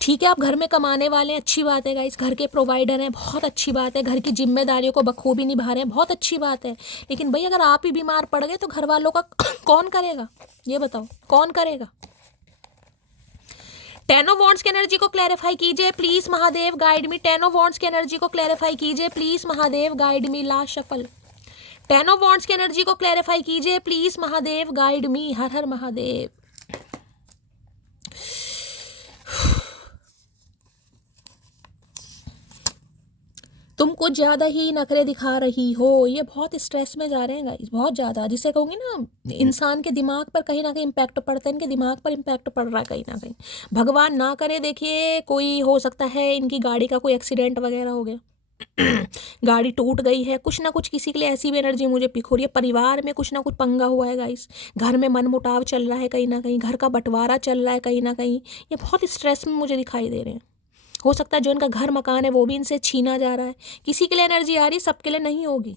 ठीक है आप घर में कमाने वाले हैं, अच्छी बात है गाइस, घर के प्रोवाइडर हैं, बहुत अच्छी बात है, घर की जिम्मेदारियों को बखूबी निभा रहे हैं, बहुत अच्छी बात है। लेकिन भाई अगर आप ही बीमार पड़ गए तो घर वालों का कौन करेगा, ये बताओ कौन करेगा। 10 ऑफ वॉन्ड्स की एनर्जी को क्लैरिफाई कीजिए please Mahadev guide me. 10 of wands की एनर्जी को क्लैरिफाई कीजिए please Mahadev guide me. Last shuffle. 10 of wands की एनर्जी को क्लैरिफाई कीजिए प्लीज महादेव गाइड मी। हर हर महादेव। तुम कुछ ज़्यादा ही नखरे दिखा रही हो, ये बहुत स्ट्रेस में जा रहे हैं गाइस, बहुत ज़्यादा। जिसे कहूँगी ना इंसान के दिमाग पर कहीं ना कहीं इम्पैक्ट पड़ता है, इनके दिमाग पर इम्पैक्ट पड़ रहा है कहीं ना कहीं। भगवान ना करे, देखिए कोई हो सकता है इनकी गाड़ी का कोई एक्सीडेंट वगैरह हो गया, गाड़ी टूट गई है, कुछ ना कुछ किसी के लिए ऐसी भी एनर्जी मुझे पिक हो रही है। परिवार में कुछ ना कुछ पंगा हुआ है गाइस, घर में मनमुटाव चल रहा है कहीं ना कहीं, घर का बंटवारा चल रहा है कहीं ना कहीं, ये बहुत स्ट्रेस में मुझे दिखाई दे रहे हैं। हो सकता है जो इनका घर मकान है वो भी इनसे छीना जा रहा है। किसी के लिए एनर्जी आ रही, सबके लिए नहीं होगी।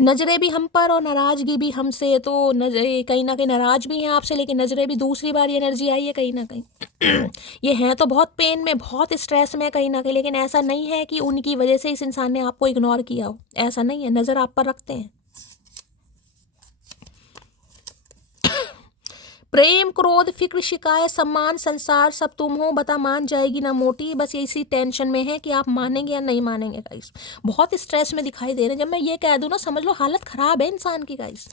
नज़रें भी हम पर और नाराज़गी भी हमसे, तो कहीं ना कहीं नाराज भी हैं आपसे, लेकिन नज़रें भी, दूसरी बार ये एनर्जी आई है कहीं ना कहीं। ये हैं तो बहुत पेन में, बहुत स्ट्रेस में कहीं ना कहीं, लेकिन ऐसा नहीं है कि उनकी वजह से इस इंसान ने आपको इग्नोर किया हो, ऐसा नहीं है, नज़र आप पर रखते हैं। प्रेम, क्रोध, फिक्र, शिकायत, सम्मान, संसार सब तुम हो, बता मान जाएगी ना मोटी। बस इसी टेंशन में है कि आप मानेंगे या नहीं मानेंगे गाइस। बहुत स्ट्रेस में दिखाई दे रहे हैं। जब मैं ये कह दूं ना, समझ लो हालत खराब है इंसान की गाइस।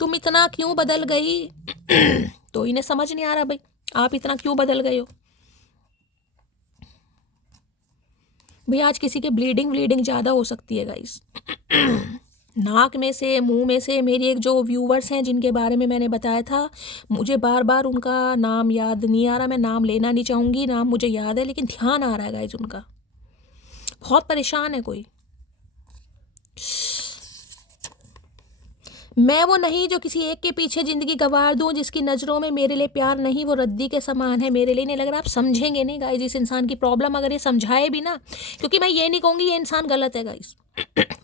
तुम इतना क्यों बदल गई, तो इन्हें समझ नहीं आ रहा भाई आप इतना क्यों बदल गए हो। भैया आज किसी के ब्लीडिंग ज़्यादा हो सकती है गाइस। नाक में से, मुंह में से। मेरी एक जो व्यूवर्स हैं जिनके बारे में मैंने बताया था, मुझे बार बार उनका नाम याद नहीं आ रहा, मैं नाम लेना नहीं चाहूँगी, नाम मुझे याद है लेकिन ध्यान आ रहा है गाइस उनका। बहुत परेशान है कोई। मैं वो नहीं जो किसी एक के पीछे ज़िंदगी गंवार दूं, जिसकी नज़रों में मेरे लिए प्यार नहीं, वो रद्दी के समान है मेरे लिए। नहीं लग रहा आप समझेंगे नहीं गाइस इस इंसान की प्रॉब्लम, अगर ये समझाए भी ना, क्योंकि मैं ये नहीं कहूँगी ये इंसान गलत है गाइस।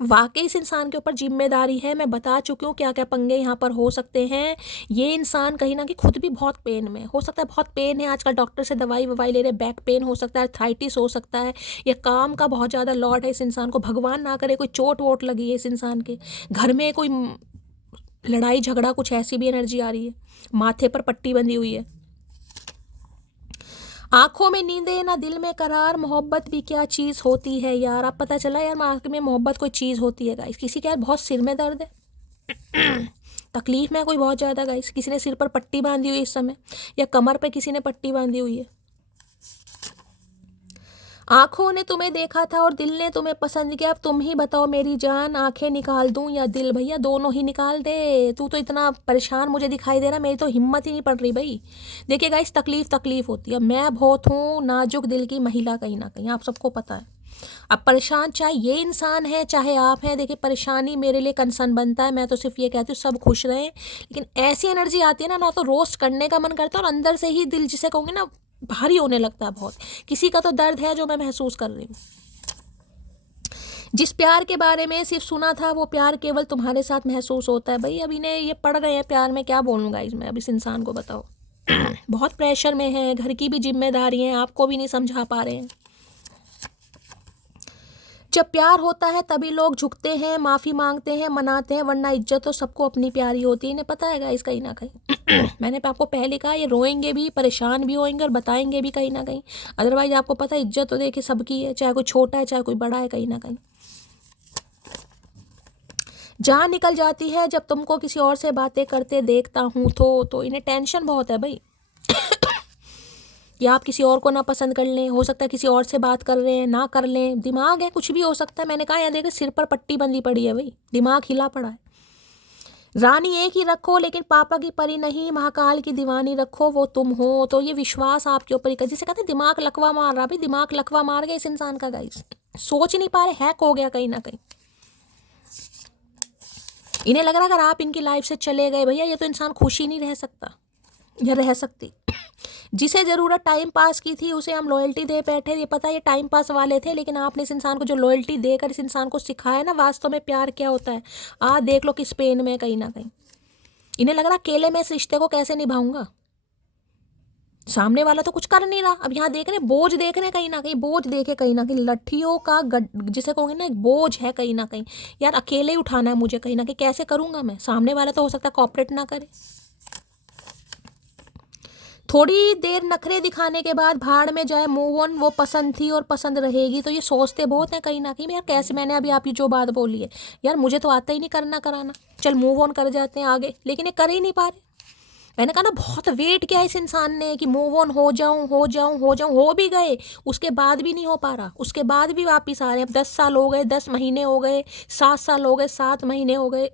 वाकई इस इंसान के ऊपर जिम्मेदारी है। मैं बता चुकी हूँ क्या क्या पंगे यहाँ पर हो सकते हैं। ये इंसान कहीं ना कहीं खुद भी बहुत पेन में हो सकता है, बहुत पेन है आजकल, डॉक्टर से दवाई ववाई ले रहे, बैक पेन हो सकता है, आर्थराइटिस हो सकता है, या काम का बहुत ज़्यादा लॉड है इस इंसान को, भगवान ना करे कोई चोट वोट लगी है इस इंसान के, घर में कोई लड़ाई झगड़ा, कुछ ऐसी भी एनर्जी आ रही है, माथे पर पट्टी बंधी हुई है। आंखों में नींदें ना दिल में करार, मोहब्बत भी क्या चीज़ होती है यार। अब पता चला यार आंख में मोहब्बत कोई चीज़ होती है गाइस। किसी के यार बहुत सिर में दर्द है, तकलीफ में कोई बहुत ज़्यादा गाइस, किसी ने सिर पर पट्टी बांधी हुई इस समय, या कमर पर किसी ने पट्टी बांधी हुई है। आंखों ने तुम्हें देखा था और दिल ने तुम्हें पसंद किया, अब तुम ही बताओ मेरी जान, आंखें निकाल दूं या दिल? भैया दोनों ही निकाल दे। तू तो इतना परेशान मुझे दिखाई दे रहा, मेरी तो हिम्मत ही नहीं पड़ रही भाई। देखिए गाइस तकलीफ होती है। मैं बहुत हूँ नाजुक दिल की महिला, कहीं ना कहीं आप सबको पता है। अब परेशान चाहे ये इंसान है चाहे आप हैं, देखिए परेशानी मेरे लिए कंसर्न बनता है। मैं तो सिर्फ ये कहती हूँ सब खुश रहें, लेकिन ऐसी एनर्जी आती है ना तो रोस्ट करने का मन करता है, और अंदर से ही दिल जिसे कहूँगी ना भारी होने लगता है बहुत। किसी का तो दर्द है जो मैं महसूस कर रही हूँ। जिस प्यार के बारे में सिर्फ सुना था वो प्यार केवल तुम्हारे साथ महसूस होता है। भाई अब इन्हें ये पड़ गए हैं प्यार में, क्या बोलूँगा इसमें अब इस इंसान को, बताओ। बहुत प्रेशर में है, घर की भी जिम्मेदारी है, आपको भी नहीं समझा पा रहे हैं। जब प्यार होता है तभी लोग झुकते हैं, माफ़ी मांगते हैं, मनाते हैं, वरना इज्जत तो सबको अपनी प्यारी होती है। इन्हें पता है गाइस कहीं ना कहीं। मैंने आपको पहले कहा ये रोएंगे भी, परेशान भी होंगे और बताएंगे भी कहीं ना कहीं। अदरवाइज आपको पता है इज्जत तो देखिए सबकी है, चाहे कोई छोटा है चाहे कोई बड़ा है, कहीं ना कहीं जान निकल जाती है जब तुमको किसी और से बातें करते देखता हूँ तो इन्हें टेंशन बहुत है भाई। या आप किसी और को ना पसंद कर लें, हो सकता है किसी और से बात कर रहे हैं, ना कर लें, दिमाग है, कुछ भी हो सकता है। मैंने कहा यहाँ देखिए सिर पर पट्टी बंधी पड़ी है भाई, दिमाग हिला पड़ा है। रानी एक ही रखो लेकिन पापा की परी नहीं, महाकाल की दीवानी रखो वो तुम हो। तो ये विश्वास आपके ऊपर ही, जिसे कहते हैं दिमाग लकवा मार रहा, भाई दिमाग लकवा मार गया इस इंसान का गाइस, सोच नहीं पा रहे, हैक हो गया कहीं ना कहीं। इन्हें लग रहा अगर आप इनकी लाइफ से चले गए भैया ये तो इंसान खुशी नहीं रह सकता या रह सकती। जिसे ज़रूरत टाइम पास की थी उसे हम लॉयल्टी दे बैठे, ये पता ये टाइम पास वाले थे, लेकिन आपने इस इंसान को जो लॉयल्टी देकर इस इंसान को सिखाया ना वास्तव में प्यार क्या होता है, आज देख लो किस पेन में कहीं ना कहीं। इन्हें लग रहा अकेले मैं इस रिश्ते को कैसे निभाऊंगा, सामने वाला तो कुछ कर नहीं रहा। अब यहाँ देख रहे बोझ देख रहे कहीं ना कहीं, बोझ देखे कहीं ना कहीं, लट्ठियों का जिसे कहोगे ना एक बोझ है कहीं ना कहीं। यार अकेले ही उठाना है मुझे कहीं ना कहीं, कैसे करूँगा मैं, सामने वाला तो हो सकता है कॉपरेट ना करे। थोड़ी देर नखरे दिखाने के बाद भाड़ में जाए, मूव ऑन, वो पसंद थी और पसंद रहेगी। तो ये सोचते बहुत हैं कहीं ना कहीं यार कैसे, मैंने अभी आप ये जो बात बोली है यार मुझे तो आता ही नहीं करना कराना, चल मूव ऑन कर जाते हैं आगे, लेकिन ये कर ही नहीं पा रहे। मैंने कहा ना बहुत वेट किया इस इंसान ने कि मूव ऑन हो जाऊं, हो भी गए, उसके बाद भी नहीं हो पा रहा, उसके बाद भी वापिस आ रहे हैं। अब 10 साल हो गए, 10 महीने हो गए, 7 साल हो गए, 7 महीने हो गए,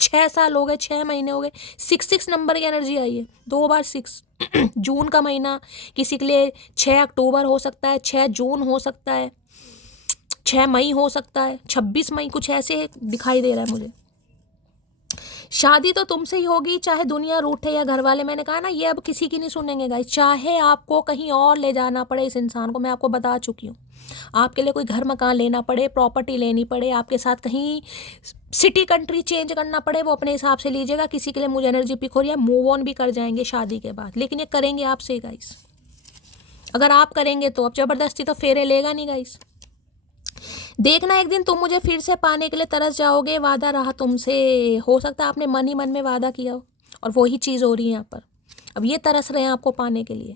6 साल हो गए, 6 महीने हो गए, 6 नंबर की एनर्जी आई है, 2 बार 6। जून का महीना किसी के लिए 6 अक्टूबर हो सकता है, 6 जून हो सकता है, 6 मई हो सकता है, 26 मई, कुछ ऐसे दिखाई दे रहा है मुझे। शादी तो तुमसे ही होगी चाहे दुनिया रूठे या घर वाले। मैंने कहा ना ये अब किसी की नहीं सुनेंगे गाइस, चाहे आपको कहीं और ले जाना पड़े इस इंसान को, मैं आपको बता चुकी हूँ। आपके लिए कोई घर मकान लेना पड़े, प्रॉपर्टी लेनी पड़े, आपके साथ कहीं सिटी कंट्री चेंज करना पड़े, वो अपने हिसाब से लीजिएगा। किसी के लिए मुझे एनर्जी पिक हो रही है, मूव ऑन भी कर जाएंगे शादी के बाद, लेकिन ये करेंगे आपसे गाइस। अगर आप करेंगे तो, अब जबरदस्ती तो फेरे लेगा नहीं गाइस। देखना एक दिन तुम मुझे फिर से पाने के लिए तरस जाओगे, वादा रहा तुमसे। हो सकता है आपने मन ही मन में वादा किया हो और वही चीज़ हो रही है यहाँ पर, अब ये तरस रहे हैं आपको पाने के लिए।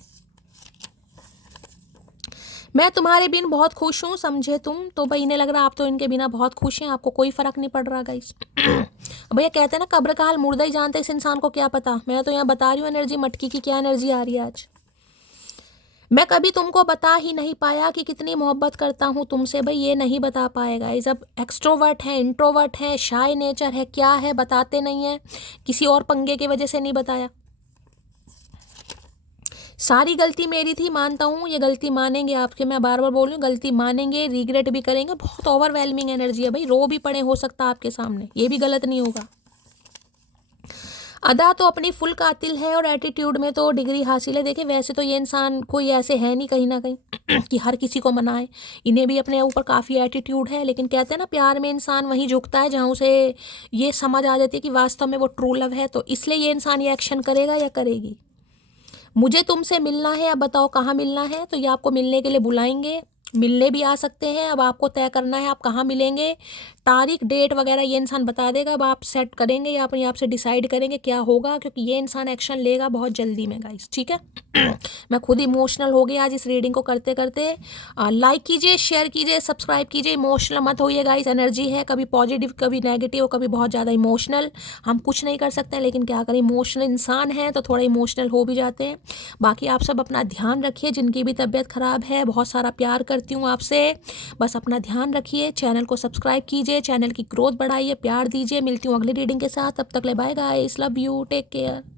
मैं तुम्हारे बिन बहुत खुश हूँ, समझे तुम? तो भाई इन्हें लग रहा आप तो इनके बिना बहुत खुश हैं, आपको कोई फ़र्क नहीं पड़ रहा गाइस। भैया कहते हैं ना कब्र का हाल मुर्दा ही जानता है, इस इंसान को क्या पता। मैं तो यहाँ बता रही हूँ एनर्जी मटकी की क्या एनर्जी आ रही है आज। मैं कभी तुमको बता ही नहीं पाया कि कितनी मोहब्बत करता हूँ तुमसे, भाई ये नहीं बता पाएगा। इस अब एक्सट्रोवर्ट है, इंट्रोवर्ट है, शाय नेचर है, क्या है, बताते नहीं है, किसी और पंगे की वजह से नहीं बताया। सारी गलती मेरी थी, मानता हूँ, ये गलती मानेंगे आपके, मैं बार बार बोल रही हूँ, गलती मानेंगे, रिग्रेट भी करेंगे। बहुत ओवरवेलमिंग एनर्जी है भाई, रो भी पड़े हो सकता आपके सामने, ये भी गलत नहीं होगा। अदा तो अपनी फुल कातिल है और एटीट्यूड में तो डिग्री हासिल है। देखिए वैसे तो ये इंसान कोई ऐसे है नहीं कहीं ना कहीं कि हर किसी को मनाए, इन्हें भी अपने ऊपर काफ़ी एटीट्यूड है। लेकिन कहते हैं ना, प्यार में इंसान वहीं झुकता है जहाँ उसे ये समझ आ जाती है कि वास्तव में वो ट्रू लव है। तो इसलिए ये इंसान ये एक्शन करेगा या करेगी। मुझे तुमसे मिलना है, अब बताओ कहाँ मिलना है। तो ये आपको मिलने के लिए बुलाएंगे, मिलने भी आ सकते हैं। अब आपको तय करना है आप कहाँ मिलेंगे, तारीख डेट वगैरह ये इंसान बता देगा। अब आप सेट करेंगे या अपने आप से डिसाइड करेंगे क्या होगा, क्योंकि ये इंसान एक्शन लेगा बहुत जल्दी में गाइस, ठीक है। मैं खुद इमोशनल हो गई आज इस रीडिंग को करते करते। लाइक कीजिए, शेयर कीजिए, सब्सक्राइब कीजिए। इमोशनल मत होइए गाइस, एनर्जी है कभी पॉजिटिव कभी नेगेटिव, कभी बहुत ज़्यादा इमोशनल। हम कुछ नहीं कर सकते, लेकिन क्या करें, इमोशनल इंसान है तो थोड़ा इमोशनल हो भी जाते हैं। बाकी आप सब अपना ध्यान रखिए, जिनकी भी तबीयत ख़राब है, बहुत सारा प्यार करती हूँ आपसे। बस अपना ध्यान रखिए, चैनल को सब्सक्राइब कीजिए, चैनल की ग्रोथ बढ़ाइए, प्यार दीजिए। मिलती हूँ अगली रीडिंग के साथ, तब तक ले bye guys, love you, take care.